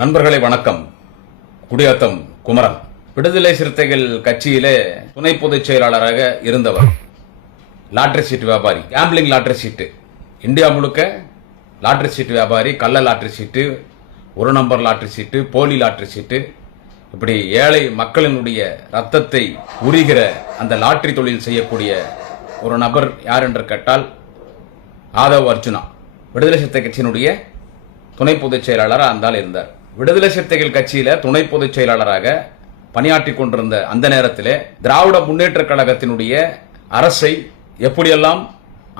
நண்பர்களை வணக்கம். குடியாத்தம் குமரன் விடுதலை சிறுத்தைகள் கட்சியிலே துணை பொதுச் செயலாளராக இருந்தவர். லாட்டரி சீட்டு வியாபாரி, கேம்பிளிங் லாட்டரி சீட்டு, இந்தியா முழுக்க லாட்டரி சீட்டு வியாபாரி, கள்ள லாட்டரி சீட்டு, ஒரு நம்பர் லாட்டரி சீட்டு, போலி லாட்டரி சீட்டு, இப்படி ஏழை மக்களினுடைய ரத்தத்தை உரிகிற அந்த லாட்டரி தொழில் செய்யக்கூடிய ஒரு நபர் யார் என்று கேட்டால் ஆதவ் அர்ஜுனா. விடுதலை சிறுத்தை கட்சியினுடைய துணை பொதுச் செயலாளராக அந்த இருந்தார். விடுதலை சிறுத்தைகள் கட்சியில துணை பொதுச் செயலாளராக பணியாற்றி கொண்டிருந்த அந்த நேரத்திலே திராவிட முன்னேற்ற கழகத்தினுடைய அரசை எப்படியெல்லாம்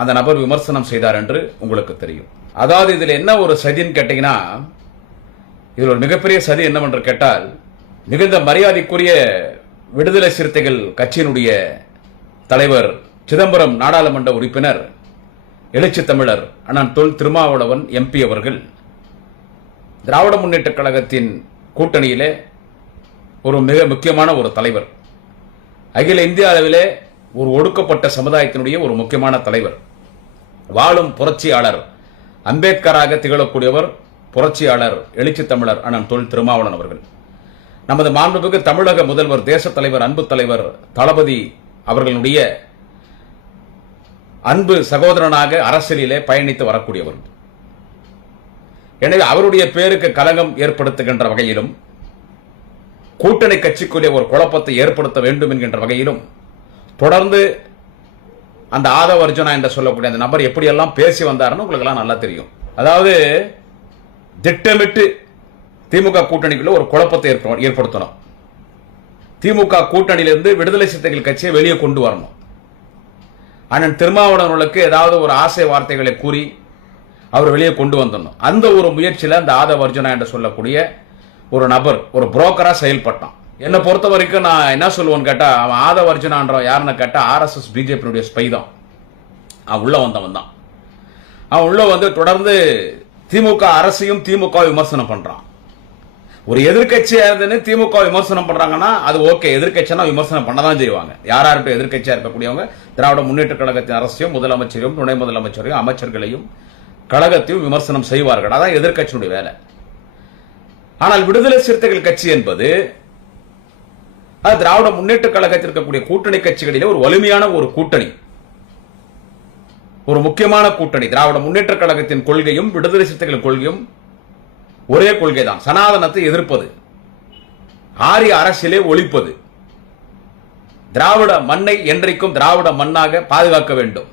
அந்த நபர் விமர்சனம் செய்தார் என்று உங்களுக்கு தெரியும். அதாவது இதுல என்ன ஒரு சதின்னு கேட்டீங்கன்னா, இதில் ஒரு மிகப்பெரிய சதி என்னவென்று கேட்டால், மிகுந்த மரியாதைக்குரிய விடுதலை சிறுத்தைகள் கட்சியினுடைய தலைவர் சிதம்பரம் நாடாளுமன்ற உறுப்பினர் எழுச்சி தமிழர் அண்ணன் தொல் திருமாவளவன் எம்பி அவர்கள் திராவிட முன்னேற்ற கழகத்தின் கூட்டணியிலே ஒரு மிக முக்கியமான ஒரு தலைவர், அகில இந்திய அளவிலே ஒரு ஒடுக்கப்பட்ட சமுதாயத்தினுடைய ஒரு முக்கியமான தலைவர், வாழும் புரட்சியாளர், அம்பேத்கராக திகழக்கூடியவர், புரட்சியாளர் எழுச்சி தமிழர் அண்ணன் தொல் திருமாவளவன் அவர்கள் நமது மாண்புமிகு தமிழக முதல்வர், தேச தலைவர், அன்பு தலைவர் தளபதி அவர்களுடைய அன்பு சகோதரனாக அரசியலிலே பயணித்து வரக்கூடியவர். எனவே அவருடைய பேருக்கு கலங்கம் ஏற்படுத்துகின்ற வகையிலும், கூட்டணி கட்சிக்குள்ளே ஒரு குழப்பத்தை ஏற்படுத்த வேண்டும் என்கின்ற வகையிலும் தொடர்ந்து அந்த ஆதவ் அர்ஜுனா என்று சொல்லக்கூடிய அந்த நபர் எப்படியெல்லாம் பேசி வந்தாருன்னு உங்களுக்கு எல்லாம் நல்லா தெரியும். அதாவது திட்டமிட்டு திமுக கூட்டணிக்குள்ள ஒரு குழப்பத்தை ஏற்படுத்தணும். திமுக கூட்டணியிலிருந்து விடுதலை சிறுத்தைகள் கட்சியை வெளியே கொண்டு வரணும். அண்ணன் திருமாவளவனுக்கு ஏதாவது ஒரு ஆசை வார்த்தைகளை கூறி அவர் வெளியே கொண்டு வந்துடணும். அந்த ஒரு முயற்சியில் அந்த ஆதவ் அர்ஜுனா என்று சொல்லக்கூடிய ஒரு நபர் ஒரு புரோக்கரா செயல்பட்டான். என்னை பொறுத்த வரைக்கும் நான் என்ன சொல்லுவேன்னு கேட்டா, அவன் ஆதவ் அர்ஜுனான்ற யாருன்னு கேட்டா RSS பிஜேபியுடைய ஸ்பை தான். அவன் உள்ள வந்தவன் தான். அவன் உள்ள வந்து தொடர்ந்து திமுக அரசையும் திமுக விமர்சனம் பண்றான். ஒரு எதிர்கட்சியா இருந்து திமுக விமர்சனம் பண்றாங்கன்னா அது ஓகே, எதிர்கட்சியா விமர்சனம் பண்ணதான் செய்வாங்க. யாராருக்கும் எதிர்கட்சியா இருக்கக்கூடியவங்க திராவிட முன்னேற்ற கழகத்தின் அரசையும் முதலமைச்சரையும் துணை முதலமைச்சரையும் அமைச்சர்களையும் கழகத்தையும் விமர்சனம் செய்வார்கள். அதான் எதிர்கட்சியுடைய வேலை. ஆனால் விடுதலை சிறுத்தைகள் கட்சி என்பது அது திராவிட முன்னேற்ற கழகத்தில் இருக்கக்கூடிய கூட்டணி கட்சிகளிலே ஒரு வலிமையான ஒரு கூட்டணி, ஒரு முக்கியமான கூட்டணி. திராவிட முன்னேற்ற கழகத்தின் கொள்கையும் விடுதலை சிறுத்தைகள் கொள்கையும் ஒரே கொள்கை தான். சனாதனத்தை எதிர்ப்பது, ஆரிய அரசியலே ஒழிப்பது, திராவிட மண்ணை என்றைக்கும் திராவிட மண்ணாக பாதுகாக்க வேண்டும்,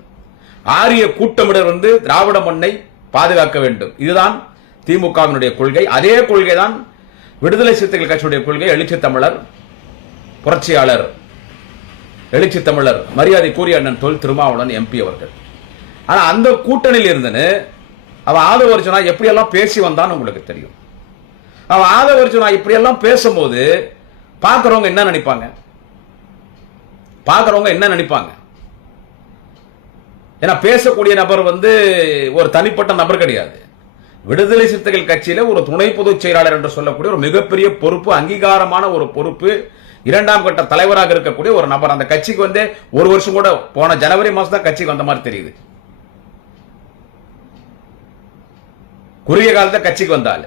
ஆரிய கூட்டமிடர் திராவிட மண்ணை பாதுகாக்க வேண்டும். இதுதான் திமுகவினுடைய கொள்கை. அதே கொள்கை தான் விடுதலை சிறுத்தைகள் கட்சியுடைய கொள்கை. எழுச்சி தமிழர், புரட்சியாளர் எழுச்சி தமிழர் மரியாதைக்குரிய அண்ணன் தொல் திருமாவளவன் எம்பி அவர்கள். ஆனா அந்த கூட்டணியில் இருந்துன்னு அவன் ஆதவ் அர்ஜுனா எப்படியெல்லாம் பேசி வந்தான்னு உங்களுக்கு தெரியும். அவன் ஆதவ் அர்ஜுனா இப்படியெல்லாம் பேசும்போது பார்க்கிறவங்க என்ன நினைப்பாங்க? ஏன்னா பேசக்கூடிய நபர் ஒரு தனிப்பட்ட நபர் கிடையாது. விடுதலை சிறுத்தைகள் கட்சியில ஒரு துணை பொதுச் செயலாளர் என்று சொல்லக்கூடிய ஒரு மிகப்பெரிய பொறுப்பு, அங்கீகாரமான ஒரு பொறுப்பு, இரண்டாம் கட்ட தலைவராக இருக்கக்கூடிய ஒரு நபர். அந்த கட்சிக்கு ஒரு வருஷம் கூட போன ஜனவரி மாசம் தான் கட்சிக்கு வந்த மாதிரி தெரியுது. குறுகிய காலத்தை கட்சிக்கு வந்தால்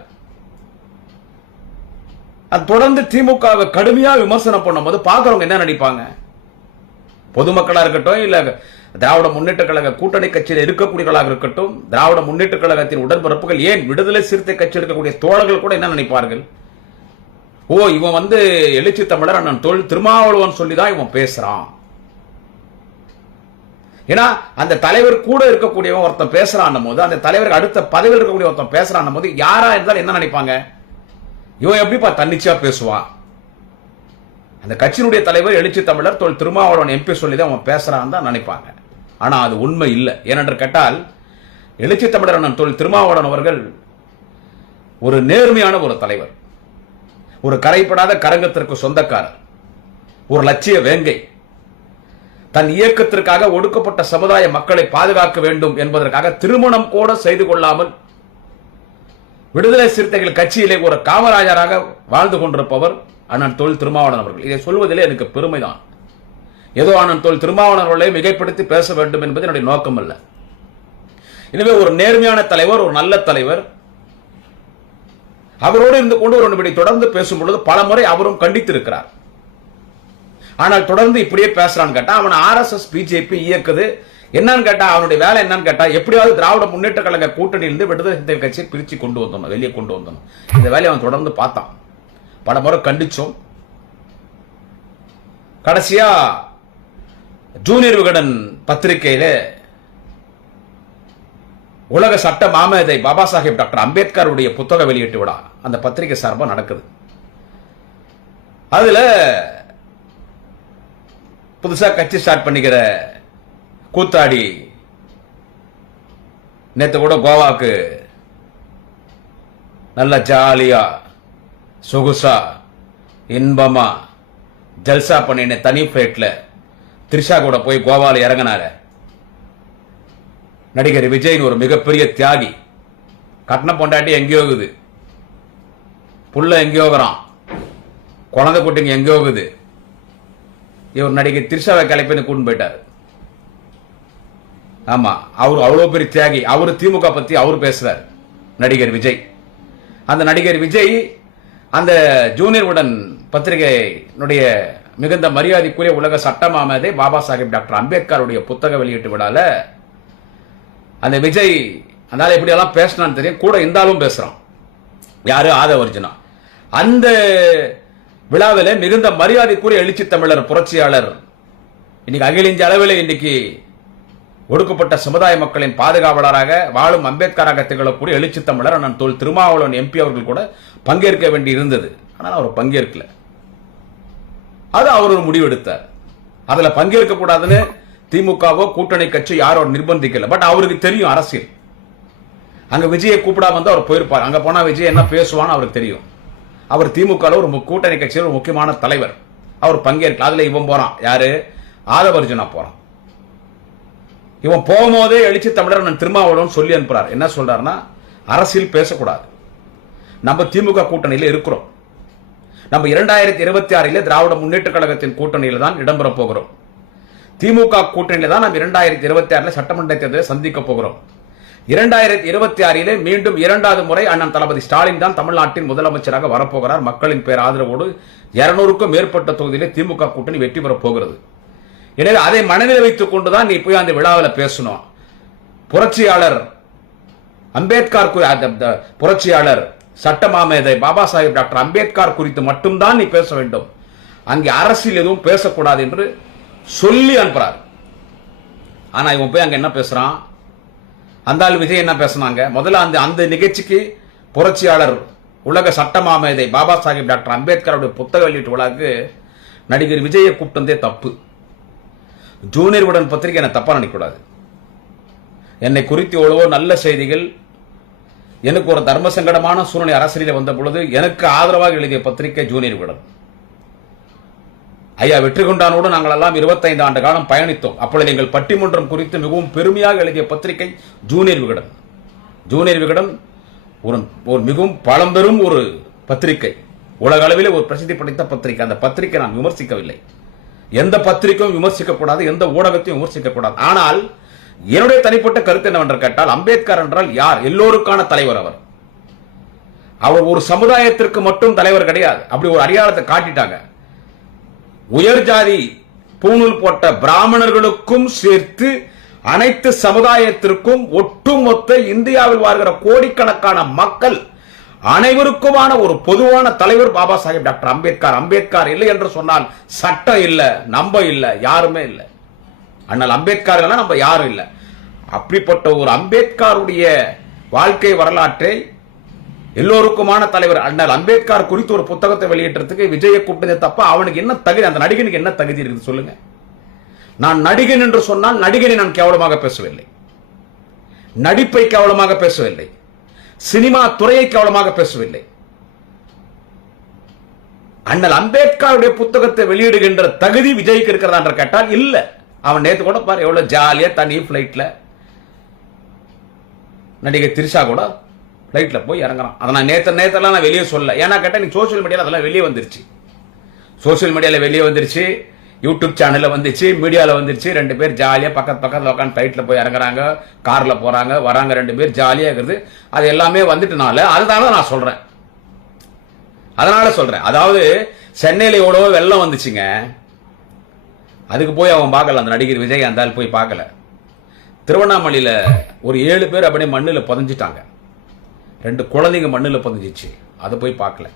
அது தொடர்ந்து திமுகவை கடுமையா விமர்சனம் பண்ணும்போது பார்க்கிறவங்க என்ன நினைப்பாங்க? பொதுமக்களா இருக்கட்டும், இல்ல திராவிட முன்னேற்ற கழக கூட்டணி கட்சியில் இருக்கக்கூடியவர்களாக இருக்கட்டும், திராவிட முன்னேற்ற கழகத்தின் உடன்பிறப்புகள், ஏன் விடுதலை சிறுத்தை கட்சி இருக்கக்கூடிய தோழர்கள் கூட என்ன நினைப்பார்கள்? ஓ, இவன் எழுச்சி தமிழர் அண்ணன் தொல் திருமாவளவன் சொல்லிதான் இவன் பேசுறான். ஏன்னா அந்த தலைவர் கூட இருக்கக்கூடியவன் ஒருத்தன் பேசுறான் போது, அந்த தலைவருக்கு அடுத்த பதவியில் இருக்கக்கூடிய ஒருத்தன் பேசுறான் போது யாரா இருந்தாலும் என்ன நினைப்பாங்க? இவன் எப்படிப்பா தன்னிச்சையா பேசுவான்? அந்த கட்சியினுடைய தலைவர் எழுச்சி தமிழர் தொல் திருமாவளவன் எம்பி சொல்லிதான் அவன் பேசுறான் தான் நினைப்பாங்க. ஆனா அது உண்மை இல்லை. ஏனென்று கேட்டால் எழுச்சி தமிழர் அண்ணன் தொல் திருமாவளவன் அவர்கள் ஒரு நேர்மையான ஒரு தலைவர், ஒரு கரைப்படாத கரங்கத்திற்கு சொந்தக்காரர், ஒரு லட்சிய வேங்கை. தன் இயக்கத்திற்காக ஒடுக்கப்பட்ட சமுதாய மக்களை பாதுகாக்க வேண்டும் என்பதற்காக திருமணம் கூட செய்து கொள்ளாமல் விடுதலை சிறுத்தைகள் கட்சியிலே ஒரு காமராஜராக வாழ்ந்து கொண்டிருப்பவர் அண்ணன் தொல் திருமாவளவன் அவர்கள். இதை சொல்வதிலே எனக்கு பெருமைதான். ஏதோ அண்ணன் தொல் திருமாவளவன் அவர்களை மிகைப்படுத்தி பேச வேண்டும் என்பது என்னுடைய நோக்கம் அல்ல. எனவே ஒரு நேர்மையான தலைவர், ஒரு நல்ல தலைவர், அவரோடு இருந்து கொண்டு ஒரு தொடர்ந்து பேசும் பொழுது பல முறை அவரும் கண்டித்திருக்கிறார். ஆனால் தொடர்ந்து இப்படியே பேசுறான்னு கேட்டா அவன் RSS பிஜேபி இயக்குது. என்னன்னு கேட்டா அவனுடைய வேலை என்னன்னு கேட்டா எப்படியாவது திராவிட முன்னேற்ற கழக கூட்டணியிலிருந்து விடுதலை சிறுத்தைகள் கட்சியை பிரிச்சு கொண்டு வந்தோம், வெளியே கொண்டு வந்தோம். இந்த வேலையை அவன் தொடர்ந்து பார்த்தான். பல முறை கண்டிச்சோம். கடைசியா ஜூனியர் விகடன் பத்திரிகையில உலக சட்ட மாமேதை பாபா சாஹேப் டாக்டர் அம்பேத்கருடைய புத்தக வெளியீட்டு விழா அந்த பத்திரிகை சார்பா நடக்குது. அதுல புதுசா கட்சி ஸ்டார்ட் பண்ணிக்கிற கூத்தாடி நேத்து கூட கோவாக்கு நல்ல ஜாலியா சொகுசா இன்பமா ஜல்சா பண்ணின தனி பிளைட்ல த்ரிஷா கூட போய் கோவால இறங்கினார நடிகர் விஜய் ஒரு மிகப்பெரிய தியாகி. கட்டண பொண்டாட்டி எங்கேயோகுது, புள்ள எங்கேயோகிறான், குழந்தை குட்டிங்க எங்கேயோகுது. இவர் நடிகை த்ரிஷாவை கலைப்பேன்னு கூட்டு போயிட்டார். ஆமா, அவர் அவ்வளவு பெரிய தியாகி. அவரு திமுக பத்தி அவர் பேசுறார் நடிகர் விஜய். அந்த நடிகர் விஜய் அந்த ஜூனியர் உடன் பத்திரிகையினுடைய மிகுந்த மரியாதைக்குரிய உலக சட்ட மாமேதை பாபா சாஹேப் டாக்டர் அம்பேத்கருடைய புத்தக வெளியீட்டு விழால அந்த விஜய் அதனால எப்படி எல்லாம் பேசினான்னு தெரியும், கூட இருந்தாலும் பேசுறான். யாரு? ஆதவர்ஜுனா. அந்த விழாவில் மிகுந்த மரியாதைக்குரிய எழுச்சி தமிழர் புரட்சியாளர், இன்னைக்கு அகில இந்திய அளவில் இன்னைக்கு ஒடுக்கப்பட்ட சமுதாய மக்களின் பாதுகாவலராக வாழும் அம்பேத்கராக திகழக்கூடிய எழுச்சி தமிழர் அண்ணன் தொல் திருமாவளவன் MP அவர்கள் கூட பங்கேற்க வேண்டி இருந்தது. ஆனால் அவர் பங்கேற்கல. அது அவர் ஒரு முடிவு எடுத்தார். அதுல பங்கேற்க கூடாதுன்னு திமுகவோ கூட்டணி கட்சி யாரோ நிர்பந்திக்கல. பட் அவருக்கு தெரியும் அரசியல். அங்க விஜயை கூப்பிடாம வந்து அவர் போயிருப்பார். அங்க போனா விஜய் என்ன பேசுவான்னு அவருக்கு தெரியும். அவர் திமுக ஒரு கூட்டணி கட்சியில் ஒரு முக்கியமான தலைவர். அவர் பங்கேற்கல. அதுல இவன் போறான். யாரு? ஆதவர்ஜுனா போறான். இவன் போகும்போதே எழுச்சி தமிழர் நான் திருமாவளவன் சொல்லி அனுப்புறார். என்ன சொல்றாருன்னா, அரசியல் பேசக்கூடாது, நம்ம திமுக கூட்டணியில இருக்கிறோம், நம்ம 2026 திராவிட முன்னேற்ற கழகத்தின் கூட்டணியில தான் இடம்பெற போகிறோம், திமுக கூட்டணியில தான் நம்ம 2026 சட்டமன்ற தேர்தலை சந்திக்க போகிறோம். 2026 மீண்டும் இரண்டாவது முறை அண்ணன் தளபதி ஸ்டாலின் தான் தமிழ்நாட்டின் முதலமைச்சராக வரப்போகிறார். மக்களின் பேர் ஆதரவோடு 200க்கும் மேற்பட்ட தொகுதியிலே திமுக கூட்டணி வெற்றி பெறப் போகிறது. எனவே அதை மனதில் வைத்துக் கொண்டுதான் நீ போய் அந்த விழாவில் பேசணும். புரட்சியாளர் அம்பேத்கர், புரட்சியாளர் சட்ட மாமேதை பாபா சாஹேப் டாக்டர் அம்பேத்கர் குறித்து மட்டும்தான் நீ பேச வேண்டும், அங்கே அரசியல் எதுவும் பேசக்கூடாது என்று சொல்லி அனுப்புறார். ஆனா இவன் போய் அங்க என்ன பேசுறான்? அந்த விஜய் என்ன பேசினாங்க? முதல்ல அந்த நிகழ்ச்சிக்கு புரட்சியாளர் உலக சட்ட மாமேதை பாபா சாஹேப் டாக்டர் அம்பேத்கருடைய புத்தக வெளியீட்டு விழாக்கு நடிகர் விஜயை கூப்பிட்டதே தப்பு. ஜூனியர் உடன் பத்திரிகை என்ன தப்பா நினைக்கூடாது. என்னை குறித்து எவ்வளவோ நல்ல செய்திகள், எனக்கு ஒரு தர்ம சங்கடமான சூழ்நிலை அரசியலில் வந்த பொழுது எனக்கு ஆதரவாக எழுதிய பத்திரிகை ஜூனியர் விகடன். ஐயா வெற்றி கொண்டானோடு நாங்கள் எல்லாம் 25 ஆண்டு காலம் பயணித்தோம். அப்பொழுது எங்கள் பட்டிமன்றம் குறித்து மிகவும் பெருமையாக எழுதிய பத்திரிகை ஜூனியர் விகடன். ஜூனியர் விகடன் ஒரு மிகவும் பழம்பெரும் ஒரு பத்திரிகை, உலக அளவில் ஒரு பிரசித்தி படைத்த பத்திரிகை. அந்த பத்திரிகை நான் விமர்சிக்கவில்லை. எந்த பத்திரிகையும் விமர்சிக்கக்கூடாது, எந்த ஊடகத்தையும் விமர்சிக்கக்கூடாது. ஆனால் என்னுடைய தனிப்பட்ட கருத்து என்னவென்று கேட்டால், அம்பேத்கர் என்றால் யார்? எல்லோருக்கான தலைவர். அவர் ஒரு சமுதாயத்திற்கு மட்டும் தலைவர் கிடையாது. அப்படி ஒரு அடையாளத்தை காட்டிட்டாங்க. உயர் ஜாதி பூணூல் போட்ட பிராமணர்களுக்கும் சேர்த்து அனைத்து சமுதாயத்திற்கும் ஒட்டுமொத்த இந்தியாவில் வாழ்கிற கோடிக்கணக்கான மக்கள் அனைவருக்குமான ஒரு பொதுவான தலைவர் பாபா சாஹேப் டாக்டர் அம்பேத்கர். அம்பேத்கர் இல்லை என்று சொன்னால் சட்டம் இல்லை, நம்ம இல்லை, யாருமே இல்லை. அண்ணல் அம்பேத்கர் நம்ம யாரும் இல்லை. அப்படிப்பட்ட ஒரு அம்பேத்கருடைய வாழ்க்கை வரலாற்றை எல்லோருக்குமான தலைவர் அண்ணல் அம்பேத்கர் குறித்து ஒரு புத்தகத்தை வெளியிட்டதுக்கு விஜயை கூப்பிட்டதே தப்ப. அவனுக்கு என்ன தகுதி? அந்த நடிகனுக்கு என்ன தகுதி இருக்குது சொல்லுங்க? நான் நடிகன் என்று சொன்னால் நடிகனை நான் கேவலமாக பேசவில்லை, நடிப்பை கேவலமாக பேசவில்லை, சினிமா துறையை கேவலமாக பேசவில்லை. அண்ணல் அம்பேத்கருடைய புத்தகத்தை வெளியிடுகின்ற தகுதி விஜய்க்கு இருக்கிறதா என்று கேட்டால் இல்ல. அவன் நேத்து கூட பாரு எவ்வளவு ஜாலியா தனி பிளைட்ல நடிகை திரிஷா கூட பிளைட்ல போய் இறங்குறான். அதை நான் நேத்தெல்லாம் நான் வெளியே சொல்ல. ஏன்னா கேட்டா நீ சோசியல் மீடியால அதெல்லாம் வெளியே வந்துருச்சு. சோசியல் மீடியால வெளியே வந்துருச்சு, யூடியூப் சேனல்ல வந்துருச்சு, மீடியால வந்துருச்சு. 2 பேர் ஜாலியா பக்கத்துல உட்காந்து பிளைட்ல போய் இறங்குறாங்க, கார்ல போறாங்க வராங்க, 2 பேர் ஜாலியா இருக்குது. அது எல்லாமே வந்துட்டனால அதுதான் நான் சொல்றேன். அதனால சொல்றேன். அதாவது சென்னையில எவ்வளவோ வெள்ளம் வந்துச்சுங்க, அதுக்கு போய் அவன் பார்க்கல. அந்த நடிகர் விஜய் அந்த ஆள் போய் பார்க்கல. திருவண்ணாமலையில ஒரு 7 பேர் அப்படியே மண்ணில் புதைஞ்சிட்டாங்க. 2 குழந்தைங்க மண்ணில் புதைஞ்சிச்சு, அதை போய் பார்க்கல.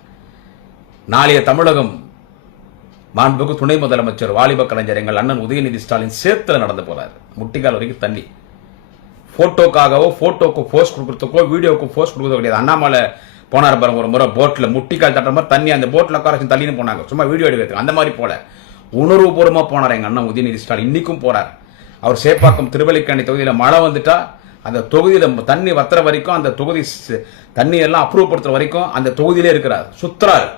நாளைய தமிழகம் மாண்புக்கு துணை முதலமைச்சர் வாலிப கலைஞர் எங்கள் அண்ணன் உதயநிதி ஸ்டாலின் சேத்துல நடந்து போறாரு. முட்டிக்கால் வரைக்கும் தண்ணி. போட்டோக்காகவோ போட்டோக்கு போஸ்ட் கொடுக்கறதுக்கோ வீடியோக்கு போஸ்ட் கொடுக்கறதோ கிடையாது. அண்ணாமலை போனார் பாருங்க ஒரு முறை போட்ல முட்டிக்கால் தட்டுற மாதிரி தண்ணி அந்த போட்ல உட்கார வச்சு தள்ளின்னு போனாங்க, சும்மா வீடியோ எடுக்கிறதுக்கு. அந்த மாதிரி போல உணர்வுபூர்வமா போனார் எங்க அண்ணன் உதயநிதி ஸ்டாலின். இன்னைக்கும் போறார். அவர் சேப்பாக்கம் திருவல்லிக்கேணி தொகுதியில மழை வந்துட்டா அந்த தொகுதியில தண்ணி வத்துற வரைக்கும், அந்த தொகுதி தண்ணி எல்லாம் அப்ரூவ் படுத்துற வரைக்கும் அந்த தொகுதியிலே இருக்கிறார், சுத்துறாரு.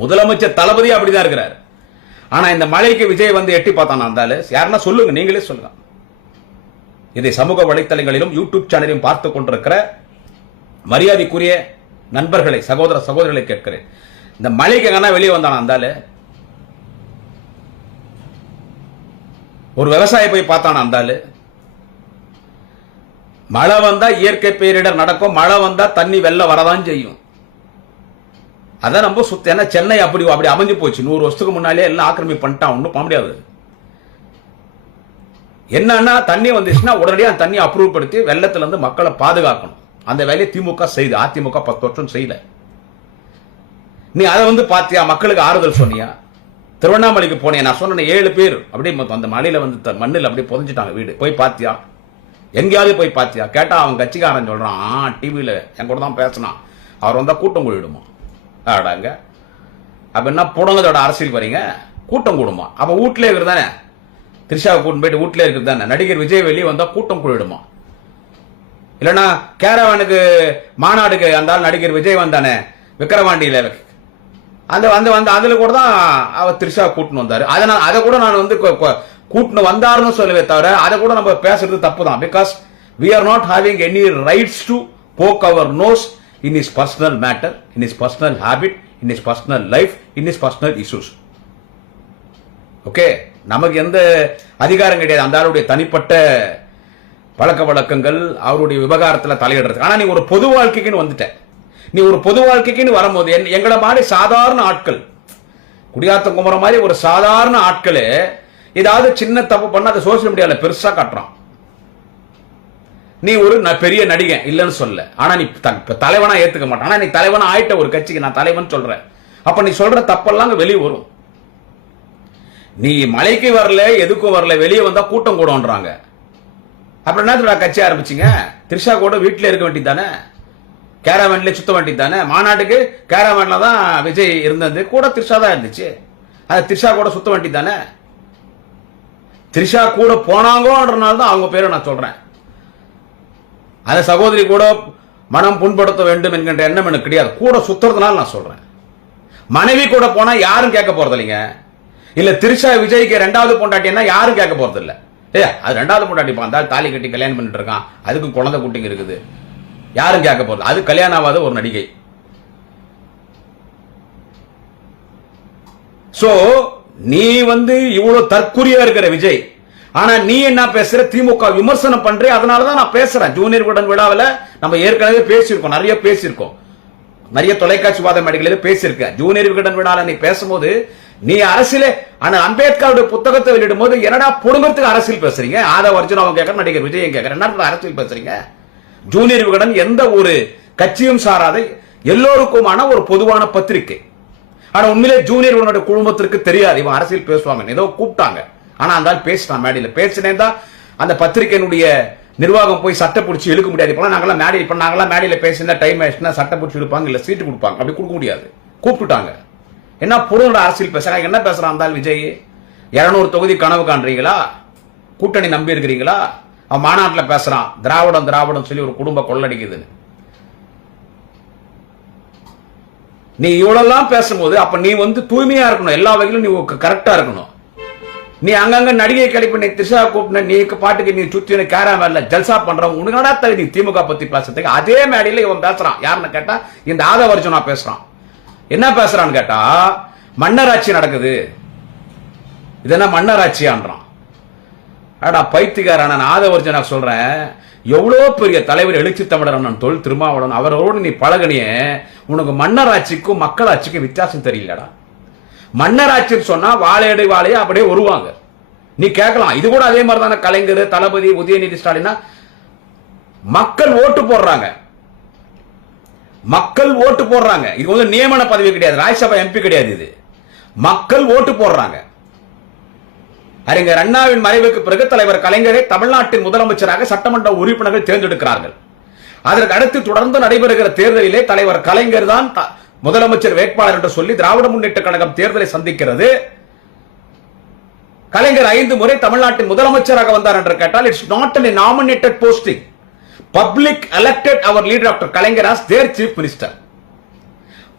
முதலமைச்சர் தளபதி அப்படிதான் இருக்கிறார். ஆனா இந்த மழைக்கு விஜய் வந்து எட்டி பார்த்தானா இருந்தாலு யாருன்னா சொல்லுங்க, நீங்களே சொல்லுங்க. இதை சமூக வலைத்தளங்களிலும் யூடியூப் சேனலையும் பார்த்து கொண்டிருக்கிற மரியாதைக்குரிய நண்பர்களை, சகோதர சகோதரிகளை கேட்கிறேன். இந்த மழைக்கு எங்கன்னா வெளியே வந்தானா இருந்தாலு, ஒரு விவசாயி போய் பார்த்தானா இருந்தாலு, மழை வந்தா இயற்கை பேரிடர் நடக்கும், மழை வந்தா தண்ணி வெள்ளம் வரதான் செய்யும். அதான் நம்ம சுத்த. ஏன்னா சென்னை அப்படி அமைஞ்சு போச்சு. 100 வருஷத்துக்கு முன்னாலே எல்லாம் ஆக்கிரமிப்பு பண்ணிட்டான், ஒன்றும் பண்ண முடியாது. என்னன்னா தண்ணி வந்துச்சுன்னா உடனடியாக அந்த தண்ணியை அப்ரூவ் படுத்தி வெள்ளத்துல இருந்து மக்களை பாதுகாக்கணும். அந்த வேலையை திமுக செய்து, அதிமுக 10 வருஷம் செய்யல. நீ அதை வந்து பாத்தியா? மக்களுக்கு ஆறுதல் சொன்னியா? திருவண்ணாமலைக்கு போனேன், நான் சொன்ன 7 பேர் அப்படியே அந்த மலையில வந்து மண்ணில் அப்படியே புதைஞ்சிட்டாங்க வீடு. போய் பாத்தியா? எங்கேயாவது போய் பாத்தியா? கேட்டா அவன் கட்சிக்காரன் சொல்றான், டிவியில என் கூட தான் பேசினான், அவர் வந்தா கூட்டம் கூடிடுமா ஆடாங்க. அப்ப என்ன புடங்கதோட அரசியல் வரீங்க? கூட்டம் கூடுமா? அப்ப வீட்டிலே இருக்கிறதானே, திரிஷாவை கூட்டம் போயிட்டு வீட்டிலே இருக்கிறது தானே. நடிகர் விஜய் வெளியே வந்தா கூட்டம் கூடிடுமா? இல்லைன்னா கேரவானுக்கு மாநாடுக்கு அந்த நடிகர் விஜய் வந்தானே விக்கிரவாண்டியில, அதுல கூட தான் அவர் திரிஷா கூட்டின்னு வந்தாரு. அதை கூட நான் வந்து கூட்டின்னு வந்தாருன்னு சொல்லவே தவிர அதை கூட நம்ம பேசுறது தப்பு தான். Because we are not having any rights to poke our nose in his personal matter, in his personal habit, in his personal life, in his personal issues. Okay, நமக்கு எந்த அதிகாரம் கிடையாது அந்த ஆளுடைய தனிப்பட்ட பழக்க வழக்கங்கள், அவருடைய விவகாரத்தில் தலையிடுறது. ஆனா நீ ஒரு பொது வாழ்க்கைக்குன்னு வந்துட்ட. நீ ஒரு பொது வாழ்க்கைக்குன்னு வரும்போது எங்களை மாதிரி சாதாரண ஆட்கள், குடியாத்தம் குமர மாதிரி ஒரு சாதாரண ஆட்களே ஏதாவது சின்ன தப்பு பண்ண அதை சோசியல் மீடியால பெருசா காட்டுறான். நீ ஒரு பெரிய நடிகன் இல்லைன்னு சொல்ல, ஆனா நீ தலைவனா ஏத்துக்க மாட்டான். ஆனா நீ தலைவனா ஆயிட்ட ஒரு கட்சிக்கு நான் தலைவன் சொல்றேன். அப்ப நீ சொல்ற தப்பெல்லாம் வெளியே வரும். நீ மலைக்கு வரல, எதுக்கும் வரல, வெளியே வந்தா கூட்டம் கூடன்றாங்க. அப்புறம் என்ன கட்சி ஆரம்பிச்சிங்க? திரிஷா கூட வீட்டில இருக்க வேண்டியது தானே, கேரவேன்ல சுத்த வேண்டியது தானே. மாநாட்டுக்கு கேரவேன்ல தான் விஜய் இருந்தது, கூட திரிஷா தான் இருந்துச்சு. அது திரிஷா கூட சுத்த வேண்டியது தானே. திரிஷா கூட போனாங்கன்றனால தான் அவங்க பேரை நான் சொல்றேன். அந்த சகோதரி கூட மனம் புண்படுத்த வேண்டும் என்கின்ற எண்ணம் எனக்கு கிடையாது. கூட சுத்துறதுனால நான் சொல்றேன். மனைவி கூட போனா யாரும் கேட்க போறது இல்லைங்க. இல்ல திரிஷா விஜய்க்கு 2வது பொண்டாட்டின்னா யாரும் கேட்க போறது இல்ல. அது 2வது பொண்டாட்டி பார்த்தா தாலி கட்டி கல்யாணம் பண்ணிட்டு இருக்கான், அதுக்கு குழந்தை குட்டிங்க இருக்குது, யாரும் கேட்க போறது. அது கல்யாணம் ஆகாத ஒரு நடிகை. சோ நீ வந்து இவ்வளவு தற்குறியா இருக்கிற விஜய், ஆனா நீ என்ன பேசுற? திமுக விமர்சனம் பண்ற. அதனாலதான் நான் பேசுறேன். ஜூனியர் விகடன் விழாவில் நம்ம ஏற்கனவே பேசியிருக்கோம், நிறைய பேசியிருக்கோம், நிறைய தொலைக்காட்சி வாத மேடைகளில் பேசியிருக்கேன். ஜூனியர் விகடன் விழாவில் நீ பேசும்போது நீ அரசியலே அம்பேத்கருடைய புத்தகத்தை வெளியிடும் போது என்னடா புடுங்கத்துக்கு அரசியல் பேசுறீங்க? ஆதவ அர்ஜுனாவும் கேட்கற, நடிகர் விஜயம் கேட்கற, என்ன அரசியல் பேசுறீங்க? ஜூனியர் விகடன் எந்த ஒரு கட்சியும் சாராத எல்லோருக்குமான ஒரு பொதுவான பத்திரிகை. ஆனா உண்மையிலே ஜூனியர் விகடனுடைய குழுமத்திற்கு தெரியாது இவன் அரசியல் பேசுவாங்க. ஏதோ கூப்பிட்டாங்க, ஆனா அந்த பேசினான் மேடையில. பேசினேன் தான் அந்த பத்திரிகையினுடைய நிர்வாகம் போய் சட்டை பிடிச்சி இழுக்க முடியாது. இப்போ நாங்களாம் மேடையில் இப்போ நாங்களாம் மேடையில பேசினா டைம் ஆயிடுச்சுன்னா சட்டை பிடிச்சி இழுப்பாங்க, இல்ல சீட்டு கொடுப்பாங்க. அப்படி கொடுக்க முடியாது. கூப்பிட்டுட்டாங்க. என்ன பொருளோட அரசியல் பேசுறாங்க? என்ன பேசுறான் அந்த விஜய்? 200 தொகுதி கனவு காண்றீங்களா? கூட்டணி நம்பி இருக்கிறீங்களா? அவன் மாநாட்டில் பேசுறான் திராவிடம் திராவிடம் சொல்லி ஒரு குடும்ப கொள்ளடிக்குதுன்னு. நீ இவ்வளவு பேசும்போது அப்ப நீ வந்து தூய்மையா இருக்கணும், எல்லா வகையிலும் நீ கரெக்டா இருக்கணும். நீ அங்கங்க நடிகை கழிப்பு, நீ திரிஷா கூப்பிட்டு நீ பாட்டுக்கு நீ சுத்தி கேரவேன்ல ஜல்சா பண்றவங்க உனக்கடா தகுதி திமுக பத்தி பேசுறதுக்கு? அதே மேடையில இவன் பேசுறான். யாருன்னு கேட்டா இந்த ஆதவ அர்ஜுனா பேசுறான். என்ன பேசுறான்னு கேட்டா மன்னராட்சி நடக்குது, இது என்ன மன்னராட்சியான்றான். அடா பைத்தியக்காரன், நான் ஆதவர்ஜனா சொல்றேன், எவ்வளவு பெரிய தலைவர் எழுச்சி தமிழர் அண்ணன் தொல் திருமாவளவன் அவரோடு நீ பழகனிய, உனக்கு மன்னராட்சிக்கும் மக்களாட்சிக்கும் வித்தியாசம் தெரியலடா. மன்னராட்சின்னு சொன்னா வாழையடை வாழைய அப்படியே வருவாங்க. நீ கேட்கலாம், இது கூட அதே மாதிரி தானே கலைஞர், தளபதி, உதயநிதி ஸ்டாலினா மக்கள் ஓட்டு போடுறாங்க. மக்கள் ஓட்டு போடுறாங்க. இது வந்து நியமன பதவி கிடையாது, ராஜ்யசபா எம்பி கிடையாது, இது மக்கள் ஓட்டு போடுறாங்க. அறிஞர் அண்ணாவின் மறைவுக்கு பிறகு தலைவர் கலைஞரை தமிழ்நாட்டின் முதலமைச்சராக சட்டமன்ற உறுப்பினர்கள் தேர்ந்தெடுக்கிறார்கள். அதற்கு அடுத்து தொடர்ந்து நடைபெறுகிற தேர்தலிலே தலைவர் கலைஞர் தான் முதலமைச்சர் வேட்பாளர் என்று சொல்லி திராவிட முன்னேற்ற கழகம் தேர்தலை சந்திக்கிறது. கலைஞர் 5 முறை தமிழ்நாட்டின் முதலமைச்சராக வந்தார் என்று கேட்டால் it's not a nominated posting. Public elected our leader Dr. Kalaignar as their chief minister.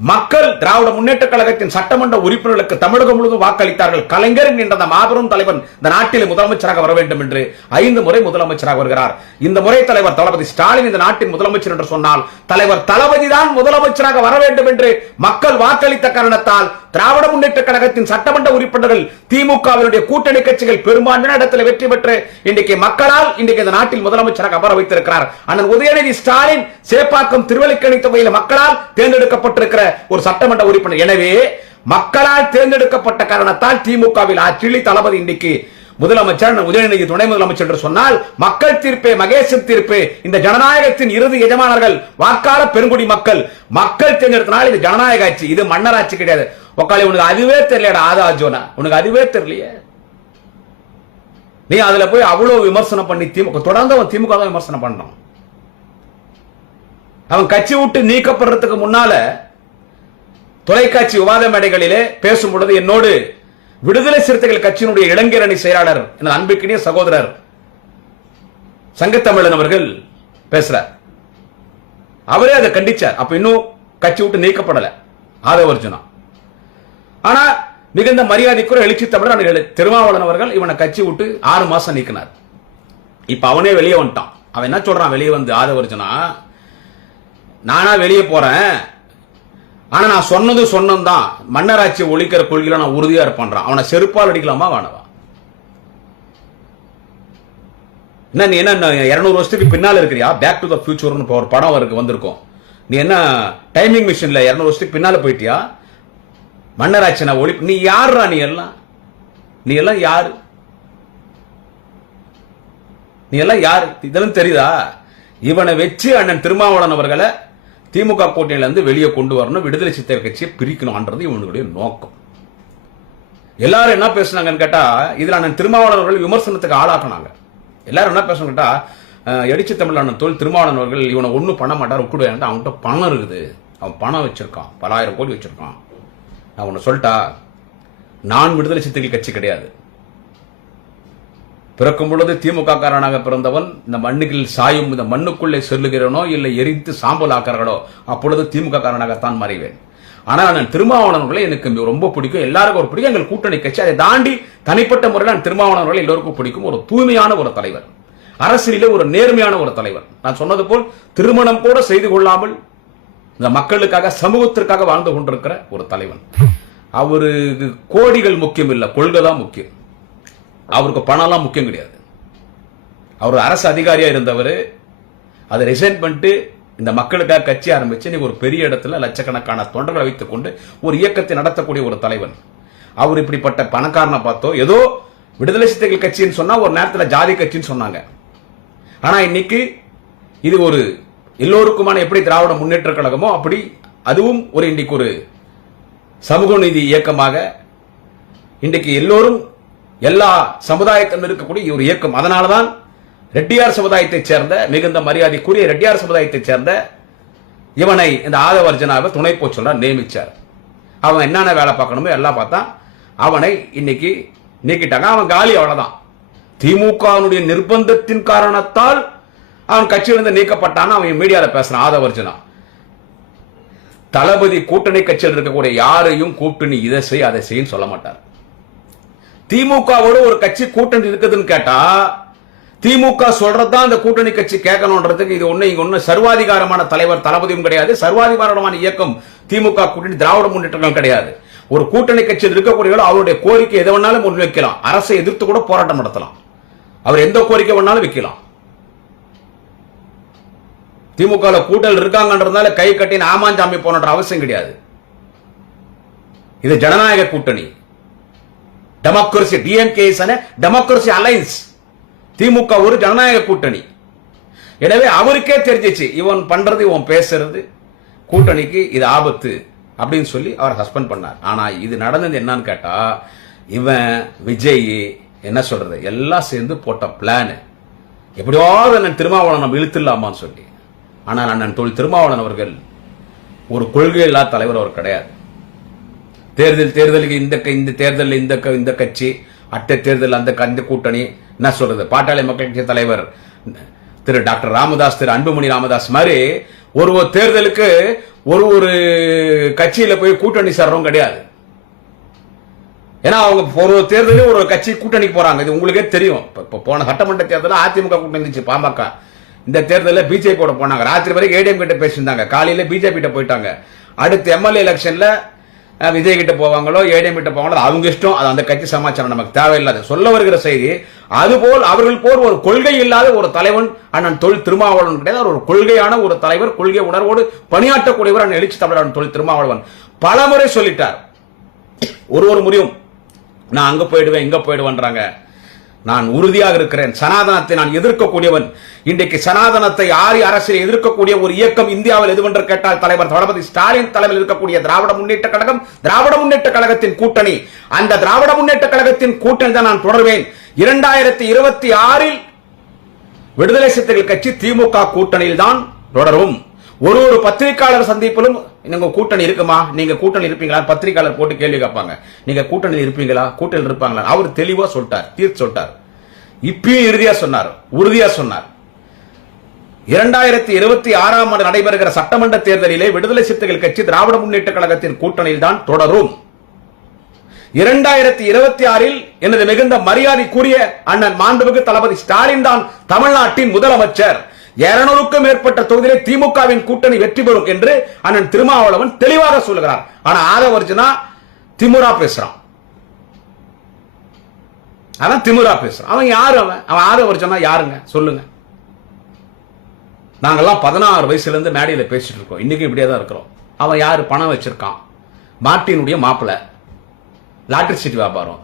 மக்கள் திராவிட முன்னேற்ற கழகத்தின் சட்டமன்ற உறுப்பினர்களுக்கு தமிழகம் முழுவதும் வாக்களித்தார்கள். கலைஞர் என்ற மாபெரும் தலைவன் இந்த நாட்டில் முதலமைச்சராக வர வேண்டும் என்று 5 முறை முதலமைச்சராக வருகிறார். இந்த முறை தலைவர் தளபதி ஸ்டாலின் இந்த நாட்டின் முதலமைச்சர் என்று சொன்னால் தலைவர் தளபதி தான் முதலமைச்சராக வர வேண்டும் என்று மக்கள் வாக்களித்த காரணத்தால் திராவிட முன்னேற்ற கழகத்தின் சட்டமன்ற உறுப்பினர்கள் திமுகவினுடைய கூட்டணி கட்சிகள் பெரும்பான்மையான இடத்தில் வெற்றி பெற்று இன்றைக்கு மக்களால் இன்றைக்கு இந்த நாட்டில் முதலமைச்சராக அமர வைத்திருக்கிறார். அண்ணன் உதயநிதி ஸ்டாலின் சேப்பாக்கம் திருவல்லிக்கேணி தொகுதியில் மக்களால் தேர்ந்தெடுக்கப்பட்டிருக்கிற ஒரு சட்டமன்ற உறுப்பினர். எனவே மக்களால் தேர்ந்தெடுக்கப்பட்ட காரணத்தால் திமுகவில் ஆட்சியில் தளபதி இன்றைக்கு முதலமைச்சர், உதயநிதி துணை முதலமைச்சர் என்று சொன்னால் மக்கள் தீர்ப்பே மகேசன் தீர்ப்பு. இந்த ஜனநாயகத்தின் இறுதி எஜமானர்கள் வாக்காளர் பெருங்குடி மக்கள். மக்கள் தேர்ந்தெடுத்தனால் இது ஜனநாயக ஆட்சி, இது மன்னராட்சி கிடையாது. உக்காளி உனக்கு அதுவே தெரியலடா ஆதாஜோனா, உனக்கு அதுவே தெரியலையே. நீ அதுல போய் அவ்வளவு விமர்சனம் பண்ணி தொடர்ந்து அவன் திமுக தான் விமர்சனம் பண்றான். அவன் கட்சி விட்டு நீக்கப்படுறதுக்கு முன்னால தொலைக்காட்சி விவாத மேடைகளிலே பேசும் பொழுது என்னோடு விடுதலை சிறுத்தைகள் கட்சியினுடைய இளைஞர் அணி செயலாளர் என் அன்புக்கினிய சகோதரர் சங்கத்தமிழன் அவர்கள் பேசுறார். அவரே அதை கண்டிச்சார். அப்ப இன்னும் கட்சி விட்டு நீக்கப்படல ஆதவர்ஜுனா. ஆனா மிகுந்த மரியாதைக்குரிய எழுச்சி தமிழர் திருமாவளவன் அவர்கள் இவனை கட்சி விட்டு 6 மாசம் நீக்கினார். இப்ப அவனே வெளியே வந்துட்டான். அவன் என்ன சொல்றான் வெளியே வந்து, ஆதவர்ஜுனா நானா வெளியே போறேன், ஆனா நான் சொன்னது சொன்னதான், மன்னராட்சி ஒழிக்கிற கொள்கையில நான் உறுதியா இருப்பான். அவனை செருப்பால் அடிக்கலாமா வேணவா? என்ன நீ என்ன 200 வருஷத்துக்கு பின்னால இருக்கிறியா? பேக் டு த ஃபியூச்சர்னு ஒரு படம் வந்திருக்கும். நீ என்ன டைமிங் மிஷின்ல 200 வருஷத்துக்கு பின்னால போயிட்டியா? மன்னராட்சி நான் ஒழி, நீ யாருடா? நீ எல்லாம் யாரு? நீ எல்லாம் யாரு? இதெல்லாம் தெரியுதா? இவனை வச்சு அண்ணன் திருமாவளவன் அவர்களை திமுக கூட்டணியில இருந்து வெளியே கொண்டு வரணும், விடுதலை சிறுத்தைகள் கட்சியை பிரிக்கணும்ன்றது இவனுடைய நோக்கம். எல்லாரும் என்ன பேசுனாங்கன்னு கேட்டா, இதுல அண்ணன் திருமாவளவன் அவர்கள் விமர்சனத்துக்கு ஆளாக்குனாங்க. எல்லாரும் என்ன பேசணும் கேட்டா, எழுச்சி தமிழ் அண்ணன் தொல் திருமாவளவன் அவர்கள் இவனை ஒன்னும் பண்ண மாட்டார், விட்டுடு, அவன்கிட்ட பணம் இருக்குது, அவன் பணம் வச்சிருக்கான், பல ஆயிரம் கோடி வச்சிருக்கான். நான் உன்னை சொல்லிட்டா, நான் விடுதலை சிறுத்தைகள் கட்சி கிடையாது. பிறக்கும் பொழுது திமுக காரனாக பிறந்தவன் இந்த மண்ணுக்குள் சாயும், இந்த மண்ணுக்குள்ளே செல்லுகிறனோ இல்லை எரித்து சாம்பல் ஆக்கிறார்களோ அப்பொழுது திமுக காரனாகத்தான் மாறிவேன். ஆனால் நான் திருமாவளவர்களை எனக்கு ரொம்ப பிடிக்கும், எல்லாருக்கும் ஒரு பிடிக்கும், எங்கள் கூட்டணி கட்சி. அதை தாண்டி தனிப்பட்ட முறையில் நான் திருமாவளவர்களை எல்லோருக்கும் பிடிக்கும். ஒரு தூய்மையான ஒரு தலைவர், அரசியலிலே ஒரு நேர்மையான ஒரு தலைவர். நான் சொன்னது போல் திருமணம் கூட செய்து கொள்ளாமல் இந்த மக்களுக்காக சமூகத்திற்காக வாழ்ந்து கொண்டிருக்கிற ஒரு தலைவன். அவருக்கு கோடிகள் முக்கியம் இல்லை, கொள்கை தான் முக்கியம். அவருக்கு பணம்லாம் முக்கியம் கிடையாது. அவர் அரசு அதிகாரியா இருந்தவர், அதை ரிசைன் பண்ணிட்டு இந்த மக்களுக்காக கட்சி ஆரம்பிச்சு இன்னைக்கு ஒரு பெரிய இடத்துல லட்சக்கணக்கான தொண்டர்களை வைத்துக் கொண்டு ஒரு இயக்கத்தை நடத்தக்கூடிய ஒரு தலைவன். அவர் இப்படிப்பட்ட பணக்காரனை பார்த்தோம், ஏதோ விடுதலை சிறுத்தைகள் கட்சின்னு சொன்னா ஒரு நேரத்தில் ஜாதி கட்சின்னு சொன்னாங்க. ஆனா இன்னைக்கு இது ஒரு எல்லோருக்குமான, எப்படி திராவிட முன்னேற்ற கழகமோ அப்படி அதுவும் ஒரு இன்றைக்கு ஒரு சமூக நீதி இயக்கமாக இன்றைக்கு எல்லோரும் எல்லா சமுதாயத்திலும் இருக்கக்கூடிய ஒரு இயக்கம். அதனாலதான் ரெட்டியார் சமுதாயத்தைச் சேர்ந்த மிகுந்த மரியாதைக்குரிய ரெட்டியார் சமுதாயத்தைச் சேர்ந்த இவனை இந்த ஆதவர்ஜனாவை துணை போச்சொல்ல நியமிச்சார். அவன் என்னென்ன வேலை பார்க்கணுமோ எல்லாம் பார்த்தா அவனை இன்னைக்கு நீக்கிட்டாங்க. அவன் காலி, அவ்வளவுதான். திமுகவினுடைய நிர்பந்தத்தின் காரணத்தால் அவன் கட்சியிலிருந்து நீக்கப்பட்டான். அவன் மீடியால பேசுறான். ஆதவர்ஜனா தளபதி கூட்டணி கட்சியில் இருக்கக்கூடிய யாரையும் கூப்பிட்டு நீ இதை செய் அதை செய்யும் சொல்ல மாட்டார். திமுகவோட ஒரு கட்சி கூட்டணி இருக்குதுன்னு கேட்டா திமுக சொல்றதுதான் அந்த கூட்டணி கட்சி கேட்கணும்ன்றதுக்கு இது ஒண்ணு இங்க ஒண்ணு சர்வாதிகாரமான தலைவர் தளபதியும் கிடையாது, சர்வாதிகாரமான இயக்கம் திமுக கூட்டணி திராவிட முன்னேற்றம் கிடையாது. ஒரு கூட்டணி கட்சியில் இருக்கக்கூடிய அவருடைய கோரிக்கை எதை வேணாலும் முன்வைக்கலாம், அரசை எதிர்த்து கூட போராட்டம் நடத்தலாம். அவர் எந்த கோரிக்கை வேணாலும் வைக்கலாம். திமுக கூட்டல் இருக்காங்கன்றதால கை கட்டி ஆமாஞ்சாமி போன்ற அவசியம் கிடையாது. இது ஜனநாயக கூட்டணி, democracy. DMK democracy alliance. DMK ஒரு ஜனநாயக கூட்டணி. எனவே அவருக்கே தெரிஞ்சிச்சு இவன் பண்றது இவன் பேசுறது கூட்டணிக்கு இது ஆபத்து அப்படின்னு சொல்லி அவர் சஸ்பெண்ட் பண்ணார். ஆனா இது நடந்தது என்னன்னு கேட்டா, இவன் விஜய் என்ன சொல்றது எல்லாம் சேர்ந்து போட்ட பிளான். எப்படியாவது அண்ணன் திருமாவளவன் நம்ம இழுத்துடலாமான்னு சொல்லி. ஆனால் அண்ணன் தொல் திருமாவளவன் அவர்கள் ஒரு கொள்கை இல்லாத தலைவர் அவர் கிடையாது. தேர்தலுக்கு இந்த தேர்தலில் இந்த கட்சி, அட்டை தேர்தல் அந்த கூட்டணி, என்ன சொல்றது பாட்டாளி மக்கள் கட்சி தலைவர் திரு டாக்டர் ராமதாஸ், திரு அன்புமணி ராமதாஸ் மாதிரி ஒரு தேர்தலுக்கு ஒரு கட்சியில போய் கூட்டணி சேர்றவங்க கிடையாது. ஏன்னா அவங்க ஒரு தேர்தலில் ஒரு கட்சி கூட்டணிக்கு போறாங்க. இது உங்களுக்கே தெரியும். போன சட்டமன்ற தேர்தலில் அதிமுக கூட்டணி இருந்துச்சு, பாமக. இந்த தேர்தலில் பிஜேபியோட போனாங்க. ராத்திரி வரைக்கும் ஏடிஎம் கிட்ட பேசியிருந்தாங்க, காலையில பிஜேபி கிட்ட போயிட்டாங்க. அடுத்து எம்எல்ஏ எலெக்ஷன்ல விஜய் கிட்ட போவாங்களோ ஏடிஎம் கிட்ட போவாங்களோ அவங்க இஷ்டம். அது அந்த கட்சி சமாச்சாரம், நமக்கு தேவையில்லாத. சொல்ல வருகிற செய்தி அதுபோல் அவர்கள் போல் ஒரு கொள்கை இல்லாத ஒரு தலைவன் அண்ணன் தொல் திருமாவளவன் கிடையாது. ஒரு கொள்கையான ஒரு தலைவர், கொள்கை உணர்வோடு பணியாற்றக்கூடியவர் அண்ணன் எழுச்சி தமிழன் தொல் திருமாவளவன். பலமுறை சொல்லிட்டார். ஒரு முறையும் நான் அங்க போயிடுவேன் இங்க போயிடுவேன்றாங்க. நான் உறுதியாக இருக்கிறேன். சனாதனத்தை நான் எதிர்க்கக்கூடியவன். இன்றைக்கு சனாதனத்தை ஆரி அரசியல் எதிர்க்கக்கூடிய ஒரு இயக்கம் இந்தியாவில் எதுவென்று கேட்டால் தலைவர் தளபதி ஸ்டாலின் தலைமையில் இருக்கக்கூடிய திராவிட முன்னேற்ற கழகம், திராவிட முன்னேற்ற கழகத்தின் கூட்டணி. அந்த திராவிட முன்னேற்ற கழகத்தின் கூட்டணி தான் நான் தொடர்வேன். 2026 விடுதலை சிறுத்தைகள் கட்சி திமுக கூட்டணியில் தான் தொடரும். ஒரு பத்திரிகையாளர் சந்திப்பிலும் நீங்க கூட்டணி இருக்குமா, நீங்க கூட்டணி இருப்பீங்களா, பத்திரிகையாளர் போட்டு கேள்வி கேட்பாங்க. நீங்க கூட்டணி இருப்பீங்களா, கூட்டணி இருப்பாங்களா, அவர் தெளிவா சொல்லிட்டார், தீர்த்து சொல்லிட்டார். இப்பயும் இறுதியா சொன்னார், உறுதியா சொன்னார். 2026 ஆண்டு நடைபெறுகிற சட்டமன்ற தேர்தலிலே விடுதலை சிறுத்தைகள் கட்சி திராவிட முன்னேற்ற கழகத்தின் கூட்டணியில் தான் தொடரும். 2026 எனது மிகுந்த மரியாதைக்குரிய அண்ணன் மாண்புமிகு தளபதி ஸ்டாலின் தான் தமிழ்நாட்டின் முதலமைச்சர். 200க்கும் மேற்பட்ட தொகுதியிலே திமுகவின் கூட்டணி வெற்றி பெறும் என்று அண்ணன் திருமாவளவன் தெளிவாக சொல்லுகிறார். ஆனா ஆதவர்ஜனா திமுரா பேசுறான். அவன் திமுரா பேசுறான். அவன் யாரு? அவன் ஆதவர்ஜனா யாருங்க சொல்லுங்க. நாங்கெல்லாம் 16 வயசுல இருந்து மேடையில பேசிட்டு இருக்கோம். இன்னைக்கு இப்படியே தான் இருக்கிறோம். அவன் யாரு? பணம் வச்சிருக்கான். மார்ட்டினுடைய மாப்பிள்ள. லாட்டரி சீட் வியாபாரம்.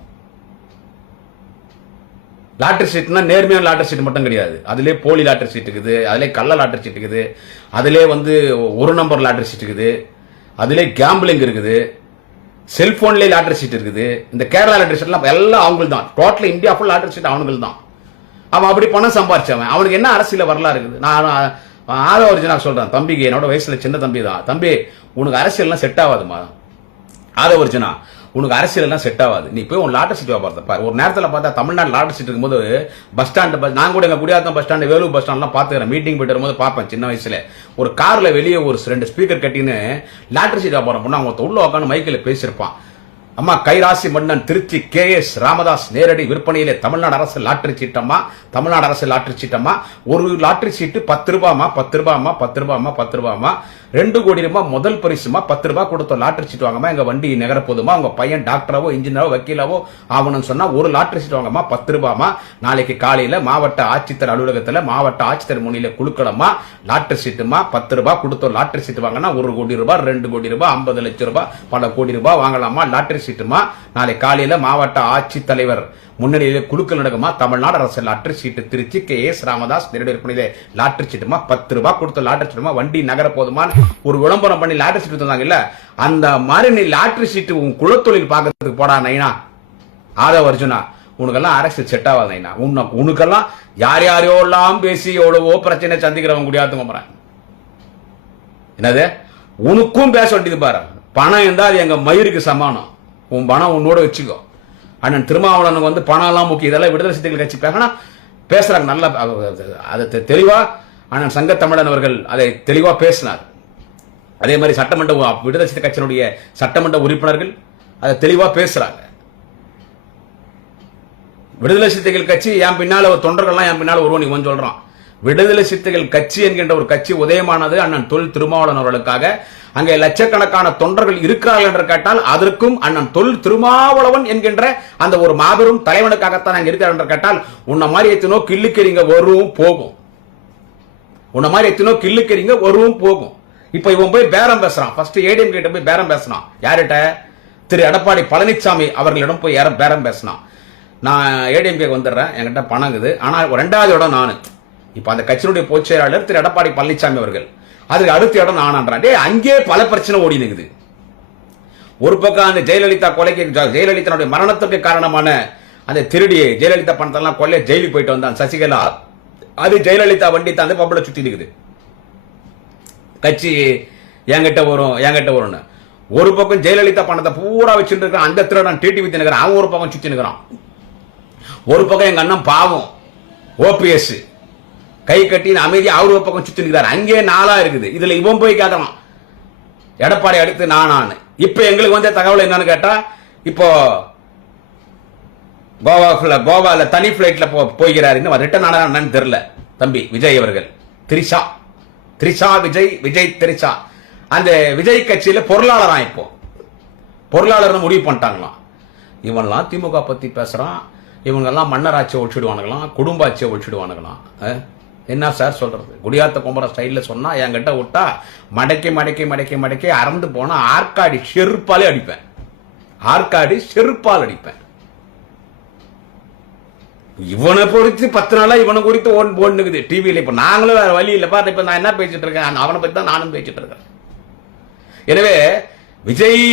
லாட்டரி சீட்னா நேர்மையான லாட்டரி சீட் மட்டும் கிடையாது. அதிலே போலி லாட்டரி சீட் இருக்குது, அதிலே கள்ள லாட்டரி சீட் இருக்குது, அதிலே ஒரு நம்பர் லாட்டரி சீட் இருக்குது, அதிலே கேம்பிளிங் இருக்குது, செல்போன்லேயே லாட்டரி சீட் இருக்குது. இந்த கேரளா லாட்டரி சீட்லாம் எல்லாம் அவங்களுக்கு தான். Total India full lottery seat அவனுக்கு தான். அவன் அப்படி பணம் சம்பாரிச்சவன். அவனுக்கு என்ன அரசியல வரலாறு இருக்குது? நான் ஆதவர்ஜனா சொல்றேன், தம்பிக்கு என்னோட வயசுல சின்ன தம்பி தான். தம்பி உனக்கு அரசியல்லாம் செட் ஆகாதுமா. ஆதவர்ஜனா உனக்கு அரசியல் எல்லாம் செட் ஆகாது. நீ போய் உன் லாட்டரி சீட் வியாபாரத்தை பாரு. ஒரு நேரத்தில் பார்த்தா தமிழ்நாடு லாட்டரி சீட் இருக்கும்போது பஸ் ஸ்டாண்டு, நான் கூட எங்க Gudiyatham bus stand, Vellore bus ஸ்டாண்ட்லாம் பார்த்துக்கிறேன். மீட்டிங் போயிட்டு வரும்போது பார்ப்பேன். சின்ன வயசுல ஒரு கார்ல வெளியே ஒரு 2 ஸ்பீக்கர் கட்டின்னு லாட்டரி சீட் வியாபாரம் பண்ண அவங்க உள்ள உட்காந்து மைக்கில் பேசியிருப்பான். அம்மா கைராசி மன்னன் திருச்சி KS ராமதாஸ் நேரடி விற்பனையிலே தமிழ்நாடு அரசு லாட்டரி சீட்டம்மா, தமிழ்நாடு அரசு லாட்டரி சீட்டம்மா. ஒரு லாட்டரி சீட்டு 10 ரூபாமா, 10 ரூபாமா, 10 ரூபாமா, 10 ரூபாமா. 2 கோடி ரூபாய் முதல் பரிசுமா. 10 ரூபாய் கொடுத்த லாட்டரி சீட் வாங்கம்மா, எங்க வண்டி நகர போதுமா, உங்க பையன் டாக்டராவோ இன்ஜினியரோ வக்கீலாவோ ஆகணும்னு சொன்னா ஒரு லாட்டரி சீட் வாங்கம்மா, 10 ரூபாமா. நாளைக்கு காலையில மாவட்ட ஆட்சித்தர் அலுவலகத்துல மாவட்ட ஆட்சித்தர் முன்னிலை குழுக்களம்மா, லாட்டரி சீட்டுமா. 10 ரூபாய் கொடுத்த லாட்டரி சீட் வாங்கினா 1 கோடி ரூபாய், 2 கோடி ரூபாய், 50 லட்சம் ரூபாய், பல கோடி ரூபாய் வாங்கலாமா லாட்டரி சீட்டுமா. நாளை காலையில மாவட்ட ஆட்சித்தலைவர் முன்னணியிலே குழுக்கள் நடக்குமா. தமிழ்நாடு அரசு லாட்டரி சீட்டு திருச்சி KS ராமதாஸ் நேரடி விற்பனையிலே லாட்டரி சீட்டுமா. 10 ரூபாய் கொடுத்த லாட்டரி சீட்டுமா, வண்டி நகர போதுமான்னு ஒரு விளம்பரம் பண்ணி லாட்டரி சீட்டு தந்தாங்க இல்ல. அந்த மாதிரி நீ லாட்டரி சீட்டு உன் குலத்தொழில் பார்க்கறதுக்கு போடா நைனா. ஆதவர்ஜுனா உனக்கெல்லாம் அரசியல் செட் ஆகாது நைனா. உனக்கெல்லாம் யாரையோ எல்லாம் பேசி எவ்வளவோ பிரச்சனை சந்திக்கிறவங்க முடியாது. என்னது உனக்கும் பேச வேண்டியது பாரு. பணம் இருந்தா அது எங்க மயிருக்கு சமானம். உன் பணம் உன்னோட வச்சுக்கோ. அண்ணன் திருமாவளவனுக்கு பணம் எல்லாம் முக்கியம். இதெல்லாம் விடுதலை சிறுத்தைகள் கட்சி பேசுறாங்க நல்லா. அதை தெளிவா அண்ணன் சங்க தமிழன் அவர்கள் அதை தெளிவா பேசினார். அதே மாதிரி சட்டமன்ற விடுதலை சிறுத்தை கட்சியினுடைய சட்டமன்ற உறுப்பினர்கள் அதை தெளிவா பேசுறாங்க. விடுதலை சிறுத்தைகள் கட்சி என் பின்னால தொண்டர்கள்லாம் என் பின்னால ஒருவன் இவன் சொல்றான். விடுதலை சிறுத்தைகள் கட்சி என்கின்ற ஒரு கட்சி உதயமானது அண்ணன் தொல் திருமாவளவன் அவர்களுக்காக. அங்கே லட்சக்கணக்கான தொண்டர்கள் இருக்கிறார்கள் என்று கேட்டால் அதற்கும் அண்ணன் தொல் திருமாவளவன் என்கின்ற அந்த ஒரு மாபெரும் தலைவனுக்காகத்தான் அங்க இருக்கிறார் என்று கேட்டால் உன்ன மாதிரி எத்தனோ கிள்ளுக்கறிங்க வரும் போகும். உன்ன மாதிரி எத்தனோ கிள்ளுக்கறிங்க வரும் போகும். இப்ப இவன் போய் பேரம் பேசுறான். ஃபர்ஸ்ட் ஏடிஎம் கிட்ட போய் பேரம் பேசினான். யார்கிட்ட? திரு எடப்பாடி பழனிசாமி அவர்களிடம் போய் பேரம் பேசினான். நான் ஏடிஎம்கே வந்துடுறேன், என்கிட்ட பணம் இருக்குது, ஆனா ரெண்டாவது இடம் நானு. இப்ப அந்த கட்சியினுடைய பொதுச் செயலாளர் திரு எடப்பாடி பழனிசாமி அவர்கள், அதுக்கு அடுத்த இடம் நானான்றான். அங்கே பல பிரச்சனை ஓடி நிக்குது. ஒரு பக்கம் அந்த ஜெயலலிதா கொலைக்கு, ஜெயலலிதா மரணத்துக்கு காரணமான அந்த திருடி ஜெயலலிதா பணத்தெல்லாம் கொள்ளை ஜெயிலுக்கு போயிட்டு வந்தான் சசிகலா, அது ஜெயலலிதா வண்டி தான் அந்த பம்பளை சுத்தி நிக்குது. கட்சி என்கிட்ட வரும்னு ஒரு பக்கம் ஜெயலலிதா பணத்தை பூரா வச்சுட்டு இருக்கான் அந்த திருடன் டிடிவி தினகரன், அவன் ஒரு பக்கம் சுத்தி நிற்கிறான். ஒரு பக்கம் எங்க அண்ணன் பாவம் ஓபிஎஸ் கை கட்டி அமைதியா அவரு ஒரு பக்கம் சுத்தி நிற்கிறார். அங்கே நாளா இருக்குது. இதுல இவன் போய் கேட்கலாம் எடப்பாடி அடுத்து நான். இப்ப எங்களுக்கு வந்த தகவல் என்னன்னு கேட்டா, இப்போ கோவால தனி பிளைட்ல போகிறாரு. ரிட்டர்ன் ஆனான்னு தெரியல தம்பி விஜய் அவர்கள். திரிஷா விஜய் திரிஷா அந்த விஜய் கட்சியில பொருளாளரா. இப்போ பொருளாளர் முடிவு பண்ணிட்டாங்களாம். இவன்லாம் திமுக பத்தி பேசுறான், இவங்கெல்லாம் மன்னராட்சியை ஒழிச்சிடுவானுங்களாம், குடும்ப ஆட்சியை ஒழிச்சிடுவானுங்களாம். என்ன சார் சொல்றது? குடியாத்த கும்பர ஸ்டைல்ல சொன்னா என்கிட்ட விட்டா மடக்கி மடக்கி மடக்கி மடக்கி அறந்து போனா ஆற்காடி செருப்பாலே அடிப்பேன். இவனை பொறுத்து 10 நாளா இவனை குறித்து ஓடுனுக்குது டிவியில. இப்ப நாங்களும் வேற வழி இல்ல பாரு. இப்ப நான் என்ன பேசிட்டு இருக்கேன், அவனை பத்தி தான் நானும் பேசிட்டு இருக்கேன். எனவே விஜய்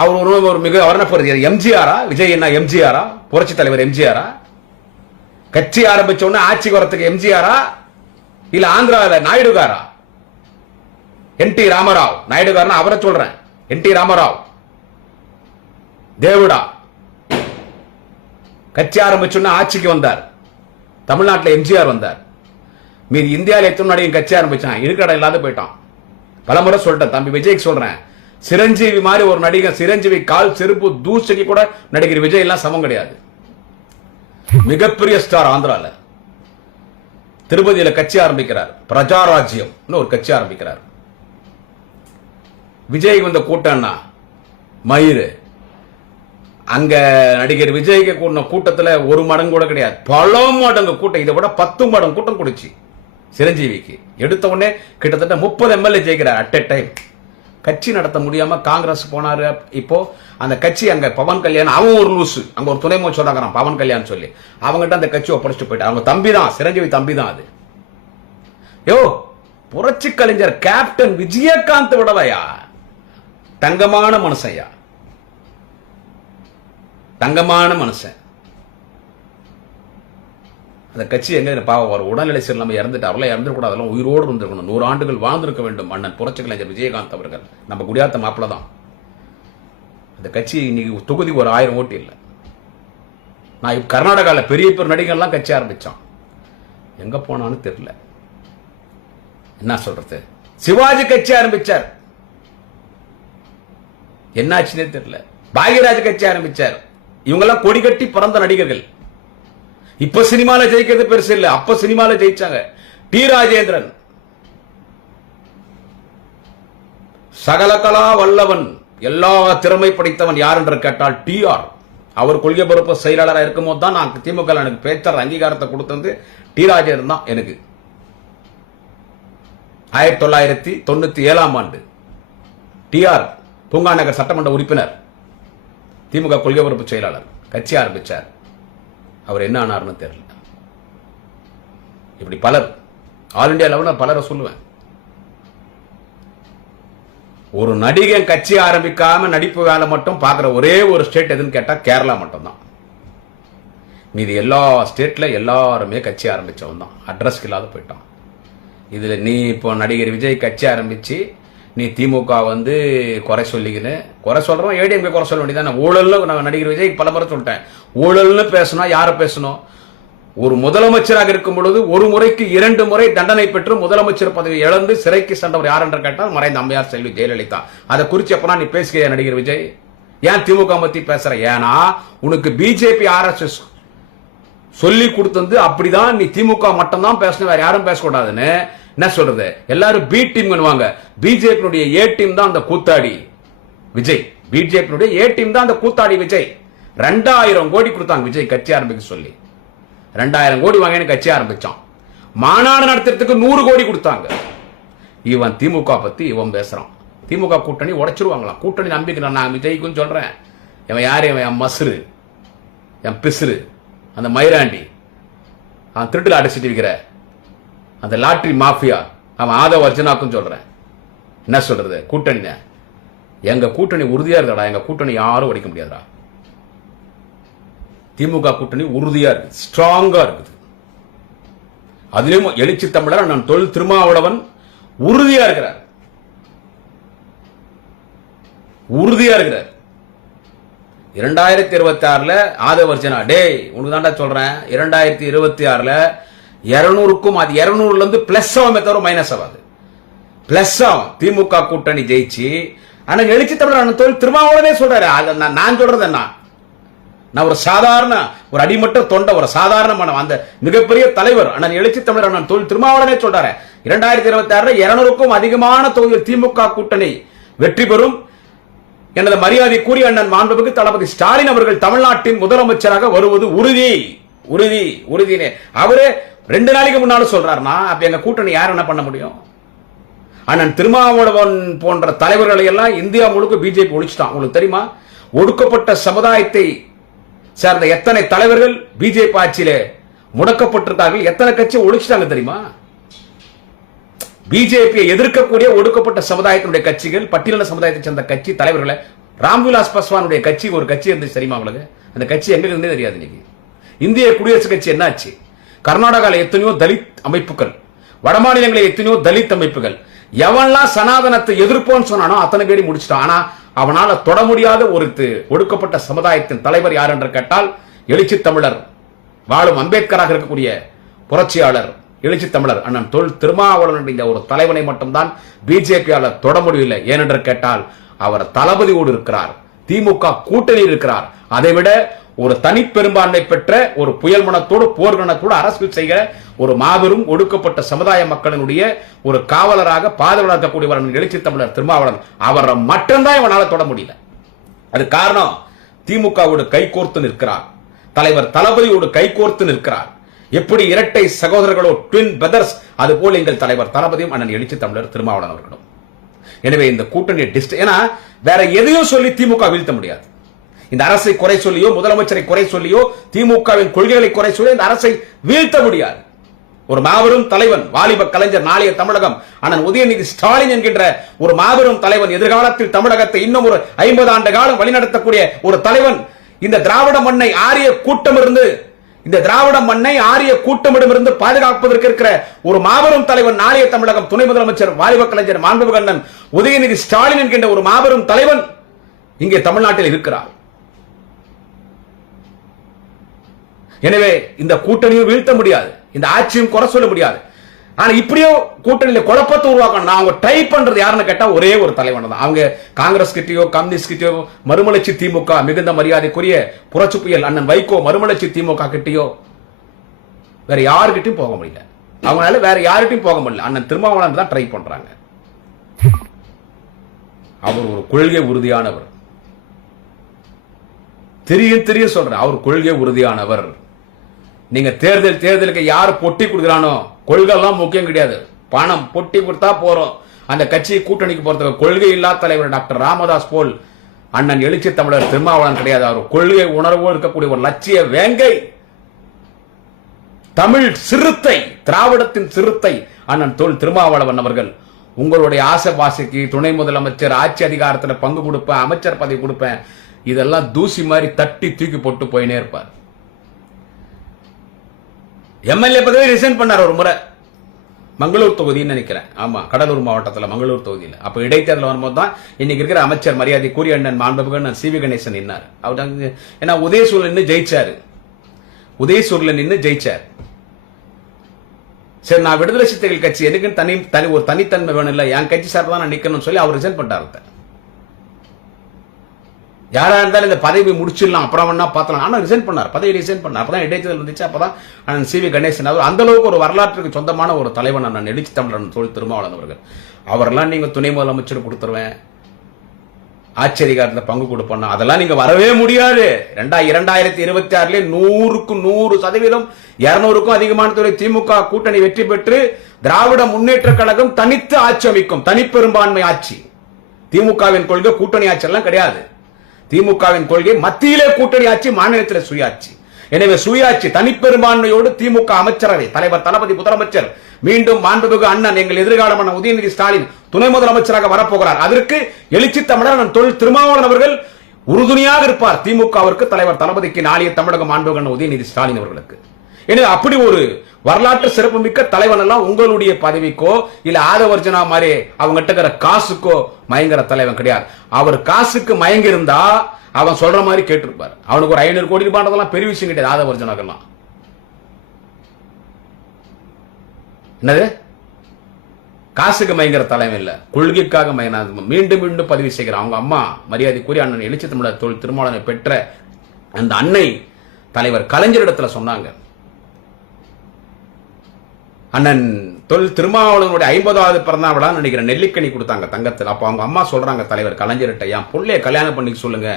அவர் ஒரு மிக எம்ஜிஆரா? விஜய் என்ன எம்ஜிஆரா? புரட்சி தலைவர் எம்ஜிஆரா? கட்சி ஆரம்பிச்ச உடனே ஆட்சி வரத்துக்கு எம்ஜிஆரா இல்ல ஆந்திரால நாயுடுகாரா? என்டி ராமராவ். நாயுடுகாரனா அவரை சொல்றேன். என்டி ராமராவ் தேவுடா கட்சி ஆரம்பிச்சோன்னா ஆட்சிக்கு வந்தார். தமிழ்நாட்டில் எம்ஜிஆர் வந்தார். மீது இந்தியாவில் எத்தனை நடிகை கட்சி ஆரம்பிச்சான், இருக்கடை இல்லாத போயிட்டான். பலமுறை சொல்லிட்டேன் தம்பி விஜய்க்கு சொல்றேன். சிரஞ்சீவி மாதிரி ஒரு நடிகர், சிரஞ்சீவி கால் செருப்பு தூசிக்கு கூட நடிகர் விஜய் எல்லாம் சமம் கிடையாது. மிகப்பெரிய ஸ்டார். ஆந்திரால திருப்பதியில கட்சி ஆரம்பிக்கிறார். பிரஜாராஜ்யம் ஒரு கட்சி ஆரம்பிக்கிறார். விஜய் வந்த கூட்டம்னா மயிறு. அங்க நடிகர் விஜய்க்கு கூட்டின கூட்டத்துல ஒரு மடங்கு கூட கிடையாது, பல மடங்கு கூட்டம். இதை விட 10 மடங்கு கூட்டம் கொடுச்சு சிரஞ்சீவிக்கு. எடுத்த உடனே கிட்டத்தட்ட 30 எம்எல்ஏ ஜெயிக்கிறார் அட் எ டைம். கட்சி நடத்த முடியாம காங்கிரஸ் போனாரு. இப்போ அந்த கட்சி அங்க பவன் கல்யாண், அவன் ஒரு லூசு, அங்க ஒரு துணை முதல்வர் சொல்றாங்க பவன் கல்யாண் சொல்லி, அவங்ககிட்ட அந்த கட்சி ஒப்படைச்சிட்டு போயிட்டு, அவங்க தம்பி தான், சிரஞ்சீவி தம்பி தான் அது. புரட்சி கலைஞர் கேப்டன் விஜயகாந்த் விடவையா தங்கமான மனுஷையா, தங்கமான மனுஷன். அந்த கட்சி எங்க பாவம் ஒரு உடல்நிலை சரியில்லாம இறந்துட்டு, அவரெல்லாம் இறந்துக்கூடாது, அதெல்லாம் உயிரோடு இருந்திருக்கணும். 100 ஆண்டுகள் வாழ்ந்திருக்க வேண்டும் அண்ணன் புரட்சி கலைஞர் விஜயகாந்த் அவர்கள். நம்ம குடியாத்த மாப்பிள்ள தான். அந்த கட்சி இன்னைக்கு தொகுதி ஒரு 1000 ஓட்டு இல்லை. நான் கர்நாடகாவில் பெரிய பெரிய நடிகர்லாம் கட்சி ஆரம்பிச்சான், எங்க போனான்னு தெரியல. என்ன சொல்றது? சிவாஜி கட்சி ஆரம்பிச்சார், என்னாச்சுன்னே தெரியல. பாக்யராஜ் கட்சி ஆரம்பிச்சார். இவங்கெல்லாம் கொடி கட்டி பிறந்த நடிகர்கள். இப்ப சினிமால ஜெயிக்கிறது பெருசு இல்ல, அப்ப சினிமால ஜெயிச்சாங்க. டி ராஜேந்திரன் சகலகலா வல்லவன், எல்லா திறமை படைத்தவன் யார் என்று கேட்டால் டிஆர். அவர் கொள்கை பொறுப்பு செயலாளராக இருக்கும் போது தான் நான் திமுக எனக்கு பேச்சாளர் அங்கீகாரத்தை கொடுத்தது டி ராஜேந்திரன் தான். எனக்கு 1997ஆம் ஆண்டு டிஆர் பூங்காநகர் சட்டமன்ற உறுப்பினர், திமுக கொள்கை பொறுப்பு செயலாளர், கட்சி ஆரம்பிச்சார். அவர் என்ன ஆனார்னு தெரியல. இப்படி பலர் ஆல் இண்டியா லெவலில் பலரை சொல்லுவேன். ஒரு நடிகன் கட்சி ஆரம்பிக்காம நடிப்பு வேலை மட்டும் பார்க்குற ஒரே ஒரு ஸ்டேட் எதுன்னு கேட்டா கேரளா மட்டும்தான். மீது எல்லா ஸ்டேட்ல எல்லாருமே கட்சி ஆரம்பிச்சவன் தான், அட்ரஸ்க்கு இல்லாத போயிட்டான். இதுல நீ இப்போ நடிகர் விஜய் கட்சி ஆரம்பிச்சு நீ திமுக குறை சொல்லிக்கின்னு, குறை சொல்றோம் ஏடிஎம்கே குறை சொல்ல வேண்டியதான். ஊழல்னு நான் நடிகர் விஜய் பல முறை சொல்லிட்டேன். ஊழல்னு பேசணும், யாரை பேசணும்? ஒரு முதலமைச்சராக இருக்கும் பொழுது ஒரு முறைக்கு 2 முறை தண்டனை பெற்று முதலமைச்சர் பதவி இழந்து சிறைக்கு சென்றவர் யார் என்று கேட்டால் மறைந்த அம்மையார் செல்வி ஜெயலலிதா. அதை குறிச்சு எப்பனா நீ பேசுகிற நடிகர் விஜய்? ஏன் திமுக பத்தி பேசுற? ஏன்னா உனக்கு பிஜேபி RSS சொல்லி கொடுத்தது அப்படிதான், நீ திமுக மட்டும்தான் பேசணும், வேற யாரும் பேசக்கூடாதுன்னு என்ன சொல்றது, எல்லாரும் பி டீம் பண்ணுவாங்க. பிஜேபியுடைய ஏ டீம் தான் அந்த கூத்தாடி விஜய். பிஜேபியுடைய ஏ டீம் தான் அந்த கூத்தாடி விஜய். 2000 கோடி கொடுத்தாங்க விஜய் கட்சி ஆரம்பிக்க சொல்லி. 2000 கோடி வாங்க கட்சி ஆரம்பிச்சான். மாநாடு நடத்துறதுக்கு 100 கோடி கொடுத்தாங்க. இவன் திமுக பத்தி இவன் பேசுறான். திமுக கூட்டணி உடைச்சிருவாங்களாம். கூட்டணி நம்பிக்கை நான் விஜய்க்கும் சொல்றேன். இவன் யாரு, இவன் என் மசுரு, என் பிசுறு, அந்த மயிராண்டி, அவன் திருட்டுல அடைச்சிட்டு இருக்கிற அந்த லாட்டரி மாஃபியா, அவன் ஆதவ அர்ஜுனாக்கும் சொல்றேன். என்ன சொல்றது, கூட்டணி எங்க கூட்டணி உறுதியா இருக்குடா. எங்க கூட்டணி யாரும் உடைக்க முடியாதுடா. திமுக கூட்டணி உறுதியா இருக்கு, ஸ்ட்ராங்கா இருக்குது. அதிலும் எழுச்சி தமிழர் நான் தொல் திருமாவளவன் உறுதியா இருக்கிறார். உறுதியா இருக்கிறார். 2026 ஆதவ அர்ஜுனா, டேய் உனக்கு தாண்டா சொல்றேன், 2026 200க்கும் அது 200ல இருந்து பிளஸ் ஆகும், தவிர மைனஸ் ஆகாது. பிளஸ் ஆகும். திமுக கூட்டணி ஜெயிச்சு. ஆனா எழுச்சி தமிழர் தொழில் திருமாவளவனே சொல்றாரு. நான் சொல்றது என்ன, நான் ஒரு சாதாரண ஒரு அடிமட்ட தொண்டை, ஒரு சாதாரணமான அந்த மிகப்பெரிய தலைவர் அண்ணன் எழுச்சி தமிழர் அண்ணன் தொழில் திருமாவளவனே சொல்றாரு. 2026 200க்கும் அதிகமான தொகுதியில் திமுக கூட்டணி வெற்றி பெறும். எனது மரியாதைக்குரிய அண்ணன் மாண்புமிகு தளபதி ஸ்டாலின் அவர்கள் தமிழ்நாட்டின் முதலமைச்சராக வருவது உறுதி, உறுதி, உறுதினே அவரே 2 நாளைக்கு முன்னாலும் சொல்றாருன்னா, அப்ப எங்க கூட்டணி யார் என்ன பண்ண முடியும்? அண்ணன் திருமாவளவன் போன்ற தலைவர்களை எல்லாம் இந்தியா முழுக்க பிஜேபி ஒழிச்சிட்டான். உங்களுக்கு தெரியுமா? ஒடுக்கப்பட்ட சமுதாயத்தை சேர்ந்த எத்தனை தலைவர்கள் பிஜேபி ஆட்சியிலே முடக்கப்பட்டிருக்கார்கள், எத்தனை கட்சி ஒழிச்சிட்டாங்க தெரியுமா? பிஜேபியை எதிர்க்கக்கூடிய ஒடுக்கப்பட்ட சமுதாயத்தினுடைய கட்சிகள், பட்டியலின சமுதாயத்தை சேர்ந்த கட்சி தலைவர்களை, ராம்விலாஸ் பாஸ்வானுடைய கட்சி ஒரு கட்சி இருந்துச்சு தெரியுமா உங்களுக்கு? அந்த கட்சி எங்க இருந்தே தெரியாது. இன்னைக்கு இந்திய குடியரசுக் கட்சி என்ன ஆச்சு? கர்நாடகாவில் எத்தனையோ தலித் அமைப்புகள், வட மாநிலங்களில் எத்தனையோ தலித் அமைப்புகள், எவன்லாம் சனாதனத்தை எதிர்ப்போன்னு சொன்னானோ அத்தனை பேரை முடிச்சிட்டான். ஆனா அவனால தொட முடியாத ஒரு ஒடுக்கப்பட்ட சமுதாயத்தின் தலைவர் யார் என்று கேட்டால் எழுச்சி தமிழர், வாழும் அம்பேத்கராக இருக்கக்கூடிய புரட்சியாளர் எழுச்சி தமிழர் அண்ணன் தொல் திருமாவளவன் ஒரு தலைவனை மட்டும்தான் பிஜேபியாளர் தொட முடியவில்லை. ஏனென்று கேட்டால் அவர் தளபதியோடு இருக்கிறார், திமுக கூட்டணி இருக்கிறார். அதைவிட ஒரு தனி பெரும்பான்மை பெற்ற ஒரு புயல் மனத்தோடு போர்க்கணத்தோடு அரசியல் செய்கிற ஒரு மாபெரும் ஒடுக்கப்பட்ட சமுதாய மக்களினுடைய ஒரு காவலராக பாதுகாக்கக்கூடியவர் எழுச்சி தமிழர் திருமாவளவன். அவரை மட்டும்தான் இவனால தொட முடியல. அது காரணம் திமுகவோடு கைகோர்த்து நிற்கிறார், தலைவர் தளபதியோடு கைகோர்த்து நிற்கிறார். எப்படி இரட்டை சகோதரர்களோ, ட்வின் பிரதர்ஸ், அது போல எங்கள் தலைவர் தளபதியும் அண்ணன் எழுச்சி தமிழர் திருமாவளவன் அவர்களும். எனவே இந்த கூட்டணி ஏன்னா வேற எதையும் சொல்லி திமுக வீழ்த்த முடியாது. இந்த அரசை குறை சொல்லியோ, முதலமைச்சரை குறை சொல்லியோ, திமுகவின் கொள்கைகளை குறை சொல்லி இந்த அரசை வீழ்த்த முடியாது. ஒரு மாபெரும் தலைவன், வாலிப கலைஞர், நாளைய தமிழகம் அண்ணன் உதயநிதி ஸ்டாலின் என்கின்ற ஒரு மாபெரும் தலைவன், எதிர்காலத்தில் தமிழகத்தை இன்னும் ஒரு 50 ஆண்டு காலம் வழிநடத்தக்கூடிய ஒரு தலைவன், இந்த திராவிட மண்ணை ஆரிய கூட்டமிருந்து, இந்த திராவிட மண்ணை ஆரிய கூட்டமிடமிருந்து பாதுகாப்பதற்கு இருக்கிற ஒரு மாபெரும் தலைவன், நாளைய தமிழகம் துணை முதலமைச்சர், வாலிப கலைஞர், மாண்புமிகு அண்ணன் உதயநிதி ஸ்டாலின் என்கின்ற ஒரு மாபெரும் தலைவன் இங்கே தமிழ்நாட்டில் இருக்கிறார். எனவே இந்த கூட்டணியும் வீழ்த்த முடியாது, இந்த ஆட்சியும் குறை சொல்ல முடியாது. ஆனா இப்படியோ கூட்டணியில குழப்பத்தை உருவாக்கணும். அவங்க ட்ரை பண்றது யாருன்னு கேட்டா ஒரே ஒரு தலைவன் தான். அவங்க காங்கிரஸ் கிட்டயோ, கம்யூனிஸ்ட் கிட்டயோ, மறுமலர்ச்சி திமுக மிகுந்த மரியாதைக்குரிய புரட்சி புயல் அண்ணன் வைகோ மறுமலர்ச்சி திமுக கிட்டயோ வேற யாருக்கிட்டையும் போக முடியல. அவங்களால வேற யாருக்கிட்டையும் போக முடியல. அண்ணன் திருமாவளவன் தான் ட்ரை பண்றாங்க. அவர் ஒரு கொள்கை உறுதியானவர். தெரிய சொல்றேன், அவர் கொள்கை உறுதியானவர். நீங்க தேர்தலுக்கு யார் பொட்டி கொடுக்கிறானோ, கொள்கை எல்லாம் முக்கியம் கிடையாது. பணம் பொட்டி கொடுத்தா போறோம். அந்த கட்சி கூட்டணிக்கு போறதுக்கு கொள்கை இல்லாத தலைவர் டாக்டர் ராமதாஸ் போல் அண்ணன் எழுச்சி தமிழர் திருமாவளவன் கிடையாது. அவர் கொள்கை உணர்வோடு இருக்கக்கூடிய ஒரு லட்சிய வேங்கை, தமிழ் சிறுத்தை, திராவிடத்தின் சிறுத்தை அண்ணன் தொல் திருமாவளவன் அவர்கள். உங்களுடைய ஆசைபாசைக்கு துணை முதலமைச்சர், ஆட்சி அதிகாரத்தில் பங்கு கொடுப்பேன், அமைச்சர் பதவி கொடுப்பேன், இதெல்லாம் தூசி மாதிரி தட்டி தூக்கி போட்டு போயினே இருப்பார். எம்எல்ஏ பதவி ரிசைன் பண்ணார் ஒரு முறை, மங்களூர் தொகுதின்னு நினைக்கிறேன். ஆமா, கடலூர் மாவட்டத்தில் மங்களூர் தொகுதியில். அப்ப இடைத்தேர்தல் வரும்போது தான் இன்னைக்கு இருக்கிற அமைச்சர் மரியாதைக்குரிய அண்ணன் மாண்புமிகு அண்ணன் சி வி கணேசன் நின்னார். அவர் ஏன்னா உதயசூர்ல நின்று ஜெயிச்சாரு. உதயசூர்ல நின்று ஜெயிச்சார். சரி, நான் விடுதலை சிறுத்தைகள் கட்சி எனக்கு ஒரு தனித்தன்மை வேணும், இல்ல என் கட்சி சார் தான் நான் நிக்கணும்னு சொல்லி அவர் ரிசைன் பண்ணிட்டார். யாரா இருந்தாலும் இந்த பதவி முடிச்சிடலாம் அப்புறம் வேணா பார்த்தலாம். ஆனா ரிசைன் பண்ணார், பதவி ரிசைன் பண்ணார். அப்பதான் இடைத்தேர்தல் இருந்துச்சு. அப்பதான் அண்ணன் சி வி கணேசன் அவர் அந்த அளவுக்கு ஒரு வரலாற்றுக்கு சொந்தமான ஒரு தலைவன் அண்ணன் எழுச்சி தமிழன் தொல் திருமாவளவன் அவர்கள். அவரெல்லாம் நீங்க துணை முதலமைச்சர் கொடுத்துருவேன், ஆச்சரியகாரத்தில் பங்கு கொடுப்போம், அதெல்லாம் நீங்க வரவே முடியாது. 2026 100க்கு 100%, 200க்கும் அதிகமான துறை திமுக கூட்டணி வெற்றி பெற்று திராவிட முன்னேற்ற கழகம் தனித்து ஆட்சி அமைக்கும், தனிப்பெரும்பான்மை ஆட்சி. திமுகவின் கொள்கை கூட்டணி ஆட்சி எல்லாம் கிடையாது. திமுகவின் கொள்கை மத்தியிலே கூட்டணி ஆட்சி, மாநிலத்தில் சுயாட்சி. எனவே சுயாட்சி தனிப்பெரும்பான்மையோடு திமுக அமைச்சரவை தலைவர் தளபதி முதலமைச்சர் மீண்டும் மாண்புமிகு அண்ணன் எங்கள் எதிர்காலமான உதயநிதி ஸ்டாலின் துணை முதலமைச்சராக வரப்போகிறார். அதற்கு எழுச்சி தமிழர் தொல் திருமாவளவன் அவர்கள் உறுதுணையாக இருப்பார். திமுகவிற்கு தலைவர் தளபதிக்கு நாளைய தமிழக மாண்புமிகு உதயநிதி ஸ்டாலின் அவர்களுக்கு. எனவே அப்படி ஒரு வரலாற்று சிறப்புமிக்க தலைவன் எல்லாம் உங்களுடைய பதவிக்கோ இல்ல ஆதவர்ஜனா மாதிரி அவங்ககிட்ட இருக்கிற காசுக்கோ மயங்கிற தலைவன் கிடையாது. அவர் காசுக்கு மயங்கி இருந்தா அவன் சொல்ற மாதிரி கேட்டிருப்பார். அவனுக்கு ஒரு 500 கோடி ரூபாய் பெரிய விஷயம் கிடையாது. ஆதவர்ஜனாக்கெல்லாம் என்னது காசுக்கு மயங்கிற தலைவன் இல்ல, கொள்கைக்காக மயங்கின. மீண்டும் மீண்டும் பதிவு செய்கிறார். அவங்க அம்மா மரியாதைக்குரிய அண்ணன் எழுச்சி தமிழர் தொல் திருமாவளவனை பெற்ற அந்த அன்னை தலைவர் கலைஞரிடத்துல சொன்னாங்க, அண்ணன் தொல் திருமாவளவனுடைய 50வது பிறந்த விழா நினைக்கிறேன், நெல்லிக்கனி கொடுத்தாங்க தங்கத்தில். அப்போ அவங்க அம்மா சொல்றாங்க தலைவர் கலைஞர்கிட்ட, என் பிள்ளைய கல்யாணம் பண்ணி சொல்லுங்க,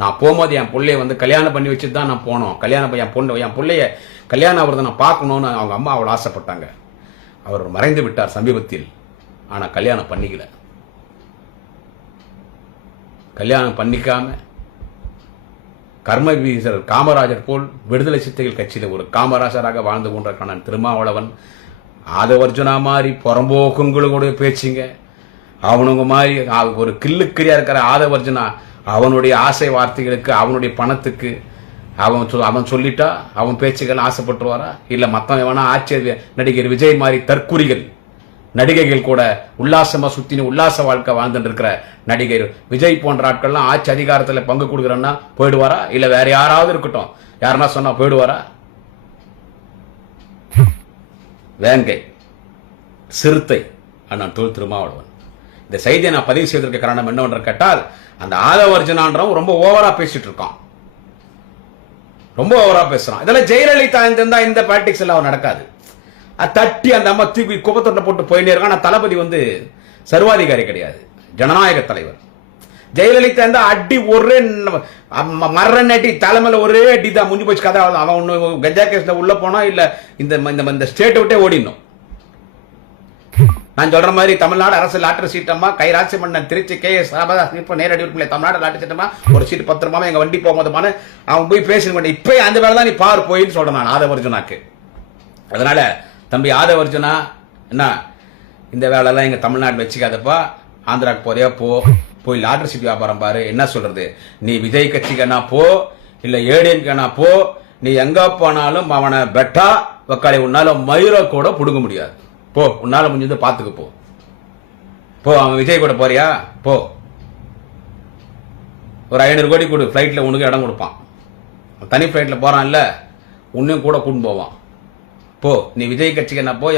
நான் போகும்போது என் பிள்ளைய வந்து கல்யாணம் பண்ணி வச்சுட்டு தான் நான் போனோம், கல்யாணம் என் பிள்ளைய கல்யாணம் ஆகுறத நான் பார்க்கணும்னு அவங்க அம்மா அவள் ஆசைப்பட்டாங்க. அவர் மறைந்து விட்டார் சமீபத்தில். ஆனா கல்யாணம் பண்ணிக்கல. கல்யாணம் பண்ணிக்காம கர்ம வீரர் காமராஜர் போல் விடுதலை சிறுத்தைகள் கட்சியில் ஒரு காமராஜராக வாழ்ந்து கொண்டிருக்கான திருமாவளவன் ஆதவர்ஜுனா மாதிரி புறம்போக்குங்களுடைய பேச்சுங்க, அவனுங்க மாதிரி ஒரு கில்லுக்கிரியா இருக்கிற ஆதவர்ஜுனா அவனுடைய ஆசை வார்த்தைகளுக்கு அவனுடைய பணத்துக்கு அவன் சொல்லிட்டா அவன் பேச்சுகள் ஆசைப்பட்டுருவாரா? இல்ல மத்தவன் வேணா ஆச்சரிய நடிகர் விஜய் மாதிரி தற்குறிகள் நடிகைகள் கூட உல்லாசமா சுத்தின உல்லாச வாழ்க்கை வாழ்ந்துட்டு இருக்கிற நடிகர் விஜய் போன்ற ஆட்கள்லாம் ஆட்சி அதிகாரத்தில் பங்கு கொடுக்குறன்னா போயிடுவாரா? இல்ல வேற யாராவது இருக்கட்டும் யாருன்னா சொன்னா போயிடுவாரா? வேங்கை சிறுத்தை அண்ணன் தொல் திருமாவளவன். இந்த செய்தியை நான் பதிவு செய்வதற்கு காரணம் என்னவென்று கேட்டால், அந்த ஆதவர்ஜனான்றவன் ரொம்ப ஓவரா பேசிட்டு இருக்கான், ரொம்ப ஓவரா பேசுறான். இதெல்லாம் ஜெயலலிதா இருந்தா இந்த பாலிடிக்ஸ் எல்லாம் நடக்காது. தட்டி அந்த அம்மா தூக்கி குப்பத்தொட்டை போட்டு போயிட்டே இருக்கான். ஆனா தளபதி வந்து சர்வாதிகாரி கிடையாது, ஜனநாயக தலைவர். ஜெயலலிதா இருந்தா அடி ஒரே மர நட்டி தலைமையில ஒரே அடி தான் முடிஞ்சு போச்சு கதை. அவன் ஒண்ணு கஞ்சா கேஸ்ல உள்ள போனா இல்ல இந்த ஸ்டேட்டை விட்டே ஓடிடணும். நான் சொல்ற மாதிரி தமிழ்நாடு அரசு லாட்டரி சீட்டமா கைராசி மன்னன் திருச்சி KS இப்ப நேரடி உறுப்பினர் தமிழ்நாடு லாட்டரி சீட்டமா ஒரு சீட்டு 10 ரூபாய் எங்க வண்டி போகும்போதுமான அவன் போய் பேசணும். இப்ப அந்த வேலை தான் நீ பாரு போயின்னு சொல்றேன் நான் ஆதவர்ஜுனாக்கு. அதனால தம்பி ஆதவர்ஜுனா என்ன இந்த வேலை எல்லாம் எங்க தமிழ்நாடு வச்சுக்காதப்பா, ஆந்திராக்கு போறியா போய் லாட்டரி சீட் வியாபாரம் பாரு. என்ன சொல்றது, நீ விஜய் கட்சிக்கனா போ இல்ல ஏடிஎம்கனா போ, நீ எங்க போனாலும் அவனை பெட்டா வக்காளி உன்னால மயிரை கூட புடுங்க முடியாது. போ, உன்னால முடிஞ்சது பாத்துக்கு போ. அவன் விஜய் கூட போறியா போ, ஒரு 500 கோடி கொடு, பிளைட்ல உனக்கு இடம் கொடுப்பான். தனி பிளைட்ல போறான் இல்ல, உன்னையும் கூட கூட்டு போவான். போ, நீ விஜய் கட்சிக்கு என்ன போ.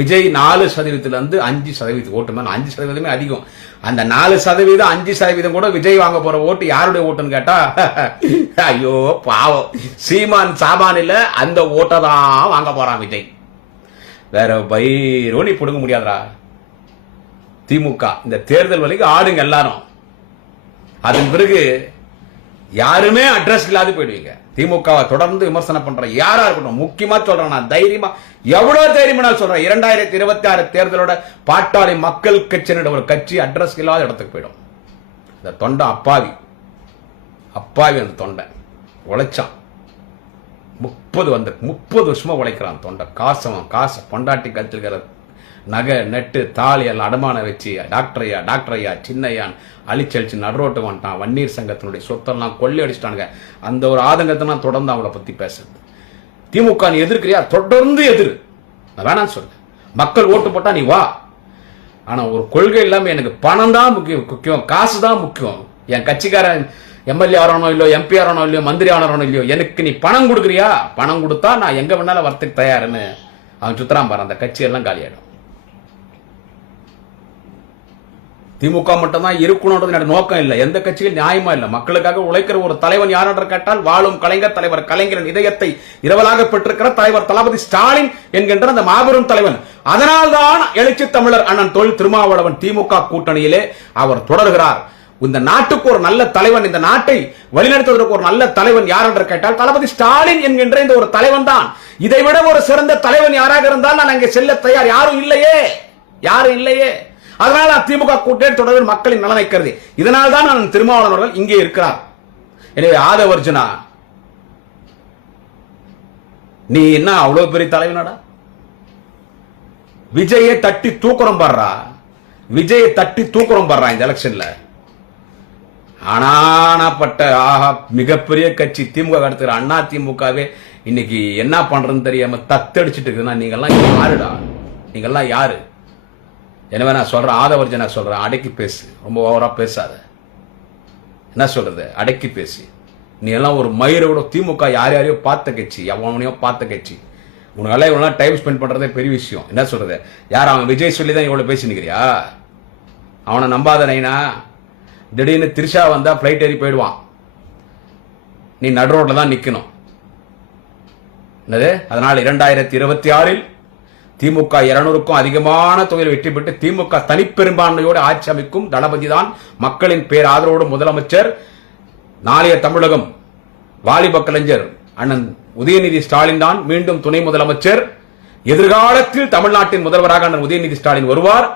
விஜய் 4% 5% ஓட்டு மேல 5% அதிகம். அந்த 4% 5% கூட விஜய் வாங்க போற ஓட்டு யாருடைய ஓட்டுன்னு கேட்டா, ஐயோ பாவம் சீமான் சாமான் இல்ல, அந்த ஓட்டை தான் வாங்க போறான் விஜய். வேற பயிரோ நீ பிடுங்க முடியாதரா. திமுக இந்த தேர்தல் வரைக்கும் ஆடுங்க எல்லாரும், அதன் பிறகு யாருமே அட்ரஸ் இல்லாத போயிடுவீங்க. திமுகவை தொடர்ந்து விமர்சனம் பண்ற யாரா இருக்கட்டும், முக்கியமா சொல்றேன் நான் தைரியமா, எவ்வளவு தைரியமா சொல்றேன், 2026 தேர்தலோட பாட்டாளி மக்கள் கட்சியினோட ஒரு கட்சி அட்ரஸ் இல்லாத இடத்துக்கு போயிடும். இந்த தொண்டை அப்பாவி அந்த தொண்டை உழைச்சான் 30 வருஷமா உழைக்கிறான் தொண்டை. காசை பொண்டாட்டி கத்துக்கிற நகை நெட்டு தாலி எல்லாம் அடமான வச்சு டாக்டரையா சின்னையான் அழிச்சழிச்சு நடுரோட்டு வந்துட்டான். வன்னீர் சங்கத்தினுடைய சொத்தெல்லாம் கொள்ளை அடிச்சிட்டானுங்க. அந்த ஒரு ஆதங்கத்தை தொடர்ந்து அவங்கள பத்தி பேசுறது. திமுக நீ எதிர்க்கிறியா, தொடர்ந்து எதிர், நான் வேணான்னு சொல்ல. மக்கள் ஓட்டு போட்டா நீ வா, ஆனா ஒரு கொள்கை இல்லாம எனக்கு பணம் தான் முக்கியம், காசு தான் முக்கியம். என் கட்சிக்காரன் எம்எல்ஏ ஆனோ இல்லையோ, MP ஆனோ இல்லையோ, மந்திரி ஆனோ இல்லையோ, எனக்கு நீ பணம் கொடுக்குறியா, பணம் கொடுத்தா நான் எங்க வேணாலும் வரத்துக்கு தயாருன்னு அவன் சுத்தராம் பாரு. அந்த கட்சி எல்லாம் காலியாயிடும். திமுக மட்டும்தான் இருக்கணும்ன்றது நோக்கம் இல்லை. எந்த கட்சியில் நியாயமா இல்லை. மக்களுக்காக உழைக்கிற ஒரு தலைவன் யார் என்று கேட்டால் வாழும் கலைஞர் தலைவர் கலைஞரின் இதயத்தை இரவலாக பெற்றிருக்கிற தலைவர் தளபதி ஸ்டாலின் என்கின்ற அந்த மாபெரும் தலைவன். அதனால்தான் எழுச்சி தமிழர் அண்ணன் தொல் திருமாவளவன் திமுக கூட்டணியிலே அவர் தொடர்கிறார். இந்த நாட்டுக்கு ஒரு நல்ல தலைவன், இந்த நாட்டை வழிநடத்துவதற்கு ஒரு நல்ல தலைவன் யார் என்று கேட்டால் தளபதி ஸ்டாலின் என்கின்ற இந்த ஒரு தலைவன் தான். இதைவிட ஒரு சிறந்த தலைவன் யாராக இருந்தால் நான் அங்கே செல்ல தயார். யாரும் இல்லையே. அதனால திமுக கூட்டணி தொடர்பில் மக்களின் நலனை கருதி இதனால் தான் நான் திருமாவளவன் அவர்கள் இங்கே இருக்கிறார். எனவே ஆதவர்ஜுனா, நீ என்ன அவ்வளவு பெரிய தலைவனடா? விஜயை தட்டி தூக்குறோம் பாடுறா இந்த எலெக்ஷன்ல. ஆனாப்பட்ட மிகப்பெரிய கட்சி திமுக அடுத்துற அண்ணா திமுகவே இன்னைக்கு என்ன பண்றதுன்னு தெரியாம தத்தடிச்சிட்டு இருக்குன்னா நீங்கெல்லாம் யாரு? எனவே நான் சொல்றேன், ஆதவர்ஜனா சொல்றேன், அடக்கி பேசு. ரொம்ப ஓவரா பேசாத. என்ன சொல்றது? அடக்கி பேசு. நீ எல்லாம் ஒரு மயிரோட திமுக யாரையோ பார்த்த கட்சி, எவனையோ பார்த்த கட்சி. உனக்கெல்லாம் இவ்வளவு டைம் ஸ்பெண்ட் பண்றதே பெரிய விஷயம். என்ன சொல்றது? யார் அவன் விஜய் சொல்லி தான் இவ்வளவு பேசி நிக்கிறியா? அவனை நம்பாத நைனா. திடீர்னு திரிஷா வந்தா பிளைட் ஏறி போயிடுவான். நீ நடு ரோட்ல தான் நிக்கணும். என்னது? அதனால் 2026 திமுக 200க்கும் அதிகமான தொகையில் வெற்றி பெற்று திமுக தனிப்பெரும்பான்மையோடு ஆட்சி அமைக்கும். தளபதி தான் மக்களின் பேர் ஆதரவோடு முதலமைச்சர். நாளைய தமிழகம் வாலிப கலைஞர் அண்ணன் உதயநிதி ஸ்டாலின் தான் மீண்டும் துணை முதலமைச்சர். எதிர்காலத்தில் தமிழ்நாட்டின் முதல்வராக அண்ணன் உதயநிதி ஸ்டாலின் வருவார்.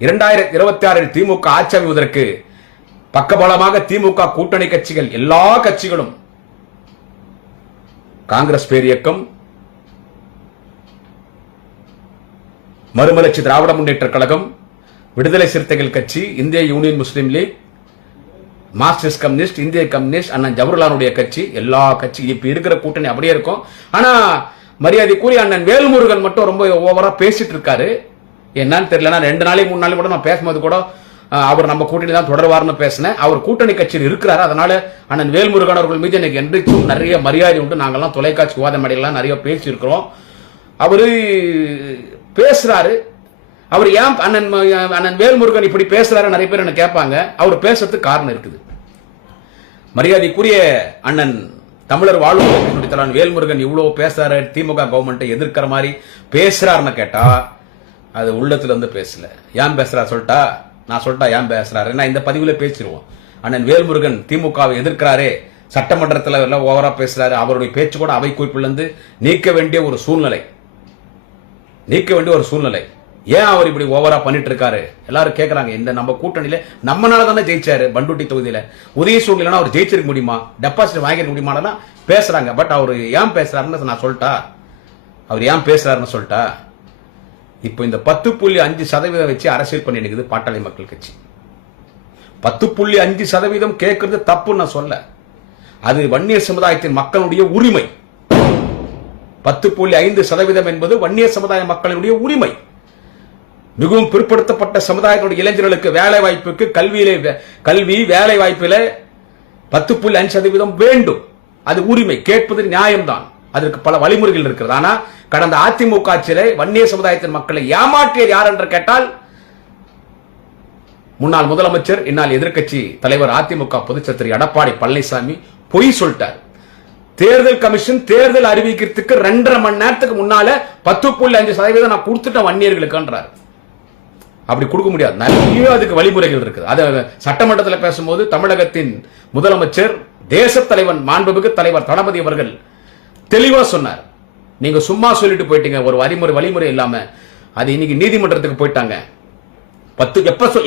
2026 திமுக ஆட்சி அமைவதற்கு பக்கபலமாக திமுக கூட்டணி கட்சிகள் எல்லா கட்சிகளும், காங்கிரஸ் பேரியக்கம், மறுமலர்ச்சி திராவிட முன்னேற்ற கழகம், விடுதலை சிறுத்தைகள் கட்சி, இந்திய யூனியன் முஸ்லீம் லீக், மார்க்சிஸ்ட் கம்யூனிஸ்ட், இந்திய கம்யூனிஸ்ட், அண்ணன் ஜவஹர்லாலுடைய கட்சி, எல்லா கட்சி இப்ப இருக்கிற கூட்டணி அப்படியே இருக்கும். ஆனா மரியாதைக்குரிய அண்ணன் வேல்முருகன் மட்டும் ரொம்ப ஓவரா பேசிட்டு இருக்காரு. என்னன்னு தெரியல. 2 நாளைக்கு 3 நாளைக்கு கூட நான் பேசும்போது கூட அவர் நம்ம கூட்டணி தான் தொடர்வார்னு பேசினேன். அவர் கூட்டணி கட்சியில் இருக்கிறாரு. அதனால அண்ணன் வேல்முருகன் அவர்கள் மீது எனக்கு என்றைக்கும் நிறைய மரியாதை உண்டு. நாங்கெல்லாம் தொலைக்காட்சி விவாத மேடைகள்லாம் நிறைய பேசி இருக்கிறோம். அவரு பேசுறாரு. அவர் ஏன் அண்ணன் வேல்முருகன் இப்படி பேசுறாரு நிறைய பேர் என்ன கேட்பாங்க. அவர் பேசுறதுக்கு காரணம் இருக்குது. மரியாதைக்குரிய அண்ணன் தமிழர் வாழ்வு தலைவன் வேல்முருகன் இவ்வளவு பேசுறாரு, திமுக கவர்மெண்ட்டை எதிர்க்கிற மாதிரி பேசுறாருன்னு கேட்டா அது உள்ளத்துல இருந்து பேசல. ஏன் பேசுறாரு சொல்லிட்டா நான் சொல்லிட்டா ஏன் பேசுறாரு நான் இந்த பதிவுல பேசிடுவோம். அண்ணன் வேல்முருகன் திமுகவை எதிர்க்கிறாரே, சட்டமன்றத்தில் எல்லாம் ஓவரா பேசுறாரு. அவருடைய பேச்சு கூட அவை குறிப்பில் இருந்து நீக்க வேண்டிய ஒரு சூழ்நிலை. ஏன் அவர் இப்படி ஓவரா பண்ணிட்டு இருக்காரு? எல்லாரும் கேட்கறாங்க. இந்த நம்ம கூட்டணியில நம்மனால தானே ஜெயிச்சாரு. பண்டுட்டி தொகுதியில உதய சூழ்நிலை அவர் ஜெயிச்சிருக்க முடியுமா, டெபாசிட் வாங்கிருக்க முடியுமா பேசுறாங்க. பட் அவர் ஏன் பேசுறாருன்னு நான் சொல்லிட்டா, இப்போ இந்த 10.5% வச்சு அரசியல் பண்ணி நிக்குது பாட்டாளி மக்கள் கட்சி. 10.5% கேட்கறது தப்பு நான் சொல்ல. அது வன்னியர் சமுதாயத்தின் மக்களுடைய உரிமை. 10.5% என்பது வன்னியர் சமுதாய மக்களுடைய உரிமை. மிகவும் பிற்படுத்தப்பட்ட சமுதாயத்தினுடைய இளைஞர்களுக்கு வேலை வாய்ப்புக்கு கல்வி வேலை வாய்ப்பில 10.5% வேண்டும். அது உரிமை. கேட்பது நியாயம்தான். அதற்கு பல வழிமுறைகள் இருக்கிறது. ஆனா கடந்த அதிமுக ஆட்சியிலே வன்னியர் சமுதாயத்தின் மக்களை ஏமாற்றியது யார் என்று கேட்டால் முன்னாள் முதலமைச்சர் இந்நாள் எதிர்க்கட்சி தலைவர் அதிமுக பொதுச் திரு எடப்பாடி பழனிசாமி பொய் சொல்லிட்டார். தேர்தல் கமிஷன் தேர்தல் அறிவிக்கிறதுக்கு 2.5 மணி நேரத்துக்கு முன்னால 10.5% நான் கொடுத்துட்டேன் வன்னியர்களுக்குன்றார். அப்படி கொடுக்க முடியாது. நிறைய அதுக்கு வழிமுறைகள் இருக்குது. அது சட்டமன்றத்தில் பேசும்போது தமிழகத்தின் முதலமைச்சர் தேச தலைவன் மாண்புமிகு தலைவர் தளபதி அவர்கள் தெளிவா சொன்னார். நீங்க சும்மா சொல்லிட்டு போயிட்டீங்க ஒரு வழிமுறை இல்லாம. அது இன்னைக்கு நீதிமன்றத்துக்கு போயிட்டாங்க.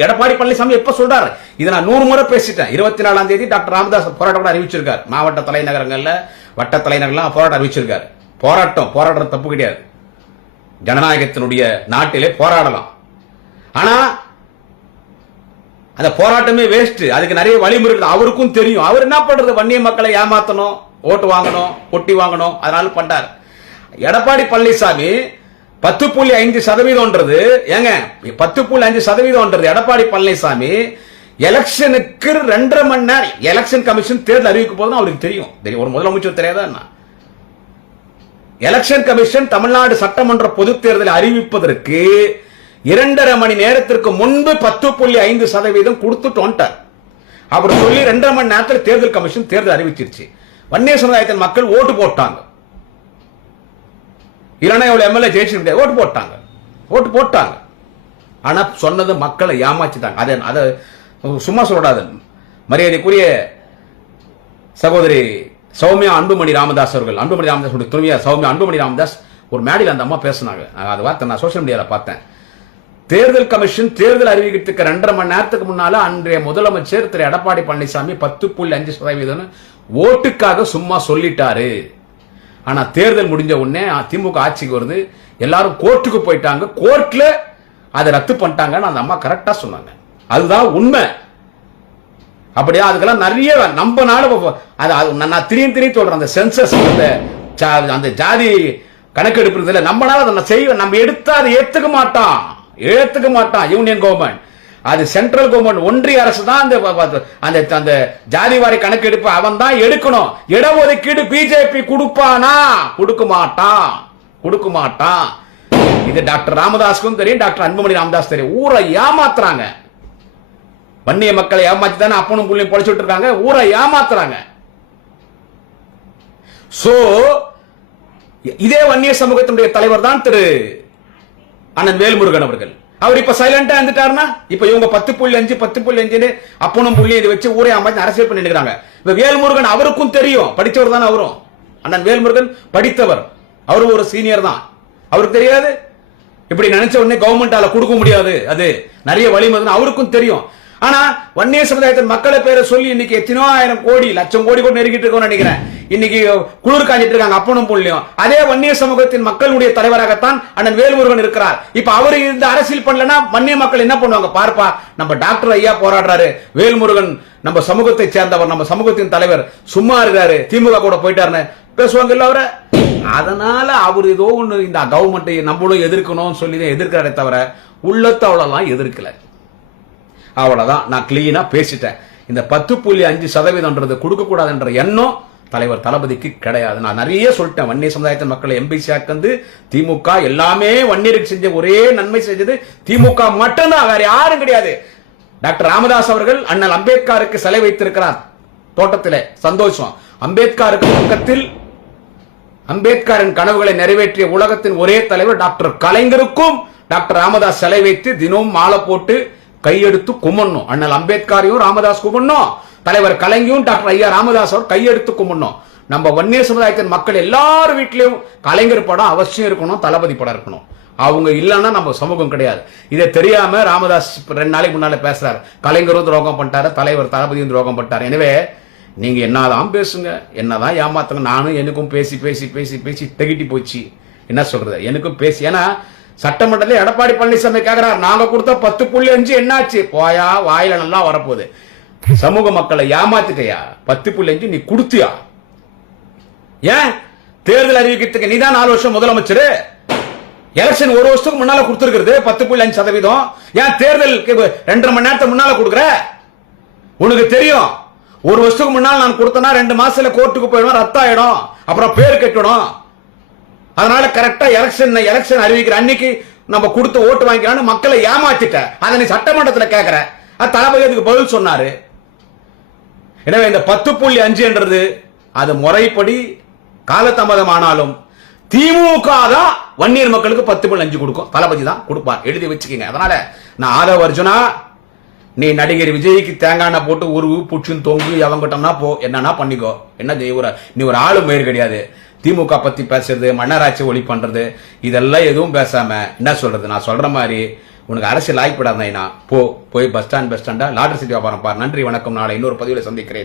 எடப்பாடி பழனிசாமி எப்ப சொல்றாரு? இதை நான் 100 முறை பேசிட்டேன். 24ஆம் தேதி டாக்டர் ராமதாஸ் போராட்டம் அறிவிச்சிருக்காரு. மாவட்ட தலைநகரங்கள்ல வட்ட தலைநகர்லாம் போராட்டம் அறிவிச்சிருக்காரு. போராட்டம் தப்பு கிடையாது. ஜனநாயகத்தினுடைய நாட்டிலே போராடலாம். ஆனா அந்த போராட்டமே வேஸ்ட். அதுக்கு நிறைய வழிமுறைகள் அவருக்கும் தெரியும். அவர் என்ன பண்றது? வன்னிய மக்களை ஏமாத்தணும், ஓட்டு வாங்கணும், கொட்டி வாங்கணும். அதனால பண்றார். எடப்பாடி பழனிசாமி 10.5% ஏங்க 10.5% எடப்பாடி பழனிசாமி எலெக்ஷனுக்கு 2.5 மணி நேரம் எலெக்ஷன் கமிஷன் தேர்தல் அறிவிக்கும் போது அவருக்கு தெரியும். ஒரு முதலமைச்சர் தெரியாதா என்ன? எலெக்ஷன் கமிஷன் தமிழ்நாடு சட்டமன்ற பொது தேர்தலை அறிவிப்பதற்கு 2.5 மணி நேரத்திற்கு முன்பு 10.5% கொடுத்துட்டு வந்துட்டார். அவர் சொல்லி 2.5 மணி நேரத்தில் தேர்தல் கமிஷன் தேர்தல் அறிவிச்சிருச்சு. வன்னியர் சமுதாயத்தின் மக்கள் ஓட்டு போட்டாங்க. இல்லைன்னா இவ்வளவு எம்எல்ஏ ஜெயிச்சு முடியாது. ஓட்டு போட்டாங்க. ஆனா சொன்னது மக்களை ஏமாச்சிட்டாங்க. அதை சும்மா சொல்லக்கூடாது. மரியாதைக்குரிய சகோதரி சௌமியா அன்புமணி ராமதாஸ் அவர்கள், அன்புமணி ராமதாஸ் துணைவியா சௌமியா அன்புமணி ராமதாஸ் ஒரு மேடையில் அந்த அம்மா பேசினாங்க. அது வார்த்தை நான் சோசியல் மீடியால பார்த்தேன். தேர்தல் கமிஷன் தேர்தல் அறிவிக்கிறதுக்கு 2.5 மணி நேரத்துக்கு முன்னால அன்றைய முதலமைச்சர் திரு எடப்பாடி பழனிசாமி 10.5% ஓட்டுக்காக சும்மா சொல்லிட்டாரு. ஆனா தேர்தல் முடிஞ்ச உடனே திமுக ஆட்சிக்கு வருது, எல்லாரும் கோர்ட்டுக்கு போயிட்டாங்க, கோர்ட்ல அதை ரத்து பண்ணிட்டாங்கன்னு அந்த அம்மா கரெக்டா சொன்னாங்க. அதுதான் உண்மை. அப்படியா? அதுக்கெல்லாம் நிறைய நம்பனால நான் திரும்பி சொல்றேன். அந்த சென்சஸ் அந்த ஜாதி கணக்கெடுப்பு நம்மளால அதை செய்ய நம்ம எடுத்தா அதை ஏத்துக்க மாட்டான் யூனியன் கவர்மெண்ட். அது சென்ட்ரல் கவர்மெண்ட், ஒன்றிய அரசு தான் அந்த ஜாதிவாரி கணக்கெடுப்பு அவன் தான் எடுக்கணும். இடஒதுக்கீடு பிஜேபி கொடுப்பானா? கொடுக்க மாட்டான். இது டாக்டர் ராமதாஸ்க்கும் தெரியும், டாக்டர் அன்புமணி ராமதாஸ் தெரியும். ஊரை ஏமாத்துறாங்க. வன்னிய மக்களை ஏமாத்தி தானே அப்பனும் புள்ளையும் பொழைச்சிட்டு இருக்காங்க. ஊரை ஏமாத்துறாங்க. சோ இதே வன்னிய சமூகத்தினுடைய தலைவர் தான் திரு அண்ணன் வேல்முருகன் அவர்கள். அவர் இப்ப சைலண்டா இருந்துட்டாருன்னா இப்ப இவங்க 10.5 அப்பனும் புள்ளியும் இதை வச்சு ஊரை ஏமாத்தி அரசியல் பண்ணிட்டு இருக்காங்க. இப்ப வேல்முருகன் அவருக்கும் தெரியும், படிச்சவர் தானே அவரும். அண்ணன் வேல்முருகன் படித்தவர், அவரும் ஒரு சீனியர் தான். அவருக்கு தெரியாது இப்படி நினைச்ச உடனே கவர்மெண்டால கொடுக்க முடியாது, அது நிறைய வழிமுறை அவருக்கும் தெரியும். ஆனா வன்னிய சமுதாயத்தின் மக்களை பேரை சொல்லி இன்னைக்கு எத்தனோ ஆயிரம் கோடி லட்சம் கோடி கூட நெருங்கிட்டு இருக்கோம்னு நினைக்கிறேன். இன்னைக்கு குளிர் காஞ்சிட்டு இருக்காங்க அப்பனும் புள்ளியும். அதே வன்னிய சமூகத்தின் மக்களுடைய தலைவராகத்தான் அண்ணன் வேல்முருகன் இருக்கிறார். இப்ப அவரு இந்த அரசியல் பண்ணலன்னா வன்னிய மக்கள் என்ன பண்ணுவாங்க? பார்ப்பா, நம்ம டாக்டர் ஐயா போராடுறாரு, வேல்முருகன் நம்ம சமூகத்தை சேர்ந்தவர், நம்ம சமூகத்தின் தலைவர் சும்மா இருக்காரு, திமுக கூட போயிட்டாருன்னு பேசுவாங்க இல்ல அவரை. அதனால அவர் ஏதோ ஒண்ணு இந்த கவர்மெண்ட்டை நம்மளும் எதிர்க்கணும்னு சொல்லி எதிர்க்கிறாரே தவிர உள்ளத்தை அவ்வளவுதான் எதிர்க்கல. அவ்வளவுதான். நான் கிளீனா பேசிட்டேன். இந்த 10.5% கொடுக்க கூடாதுன்ற எண்ணம் தலைவர் தளபதிக்கு கிடையாது. நான் நிறைய சொல்லிட்டேன். வன்னிய சமுதாயத்தின் மக்களை எம்பிசி ஆக்கந்து திமுக எல்லாமே வன்னியருக்கு செஞ்ச ஒரே நன்மை செஞ்சது திமுக மட்டும்தான், வேற யாரும் கிடையாது. டாக்டர் ராமதாஸ் அவர்கள் அண்ணல் அம்பேத்கருக்கு சிலை வைத்திருக்கிறார் தோட்டத்திலே, சந்தோஷம். அம்பேத்கருக்கு பக்கத்தில் அம்பேத்கரின் கனவுகளை நிறைவேற்றிய உலகத்தின் ஒரே தலைவர் டாக்டர் கலைஞருக்கும் டாக்டர் ராமதாஸ் சிலை வைத்து தினமும் மாலை போட்டு கையெடுத்து கும்பிடணும். அண்ணல் அம்பேத்கரையும் ராமதாஸ் கும்பிடணும், தலைவர் கலைஞரும் டாக்டர் ஐயா ராமதாஸ் அவர் கையெடுத்து கும்பிடணும். நம்ம வன்னிய சமுதாயத்தின் மக்கள் எல்லாரும் வீட்லயும் கலைஞர் படம் அவசியம் இருக்கணும், தளபதி படம் இருக்கணும். அவங்க இல்லைன்னா நம்ம சமூகம் கிடையாது. இதை தெரியாம ராமதாஸ் 2 நாளைக்கு முன்னால பேசுறாரு, கலைஞரும் துரோகம் பண்ணிட்டாரு, தலைவர் தளபதியும் துரோகம் பண்ணிட்டாரு. எனவே நீங்க என்னதான் பேசுங்க, என்னதான் ஏமாத்துங்க. நானும் எனக்கும் பேசி பேசி பேசி பேசி திகட்டி போச்சு. என்ன சொல்றது, எனக்கும் பேசி. ஏன்னா சட்டமன்றத்தில் எடப்பாடி பழனிசாமி கேட்கிறார், நாங்க கொடுத்த 10.5 என்னாச்சு? போயா, வாயில நல்லா வரப்போகுது. சமூக மக்களை ஏமாத்திட்டியா? 10.5 நீ கொடுத்தியா? ஏன் தேர்தல் அறிவிக்கிறதுக்கு நீதான் 4 வருஷம் முதலமைச்சர், எலெக்ஷன் 1 வருஷத்துக்கு முன்னால கொடுத்திருக்கிறது 10.5%. ஏன் தேர்தல் 2.5 மணி நேரத்துக்கு முன்னால கொடுக்குற? உனக்கு தெரியும் 1 வருஷத்துக்கு முன்னால் நான் கொடுத்தனா 2 மாசத்துல கோர்ட்டுக்கு போயிடும், ரத்த ஆயிடும், அப்புறம் பேர் கட்டணும். அதனால கரெக்டா எலெக்ஷன் அறிவிக்கிற அன்னைக்கு நம்ம கொடுத்து ஓட்டு வாங்கிக்கலாம்னு மக்களை ஏமாத்திட்ட. அதை நீ சட்டமன்றத்தில் கேட்கிற. தளபதி அதுக்கு பதில் சொன்னாரு. எனவே இந்த 10.5 என்றது அது முறைப்படி காலதாமதமானாலும் திமுக தான் வன்னியர் மக்களுக்கு 10.5 கொடுக்கும், தளபதி தான் கொடுப்பார், எழுதி வச்சுக்கீங்க. அதனால நான் ஆதவ அர்ஜுனா, நீ நடிகர் விஜய்க்கு தேங்காய் போட்டு உருவு புச்சுன்னு தொங்கு எவங்கிட்டோம்னா போ, என்னன்னா பண்ணிக்கோ. என்ன நீ ஒரு ஆளு மயிர் கிடையாது. திமுக பத்தி பேசுறது, மன்னராட்சி ஒளி பண்றது, இதெல்லாம் எதுவும் பேசாம என்ன சொல்றது, நான் சொல்ற மாதிரி உனக்கு அரசியல் ஆய்ப்படாதீங்கன்னா போய் பஸ் ஸ்டாண்டா லாட்டரி சீட் வியாபாரம் பாரு. நன்றி, வணக்கம். நாளை இன்னொரு பதிவில் சந்திக்கிறேன்.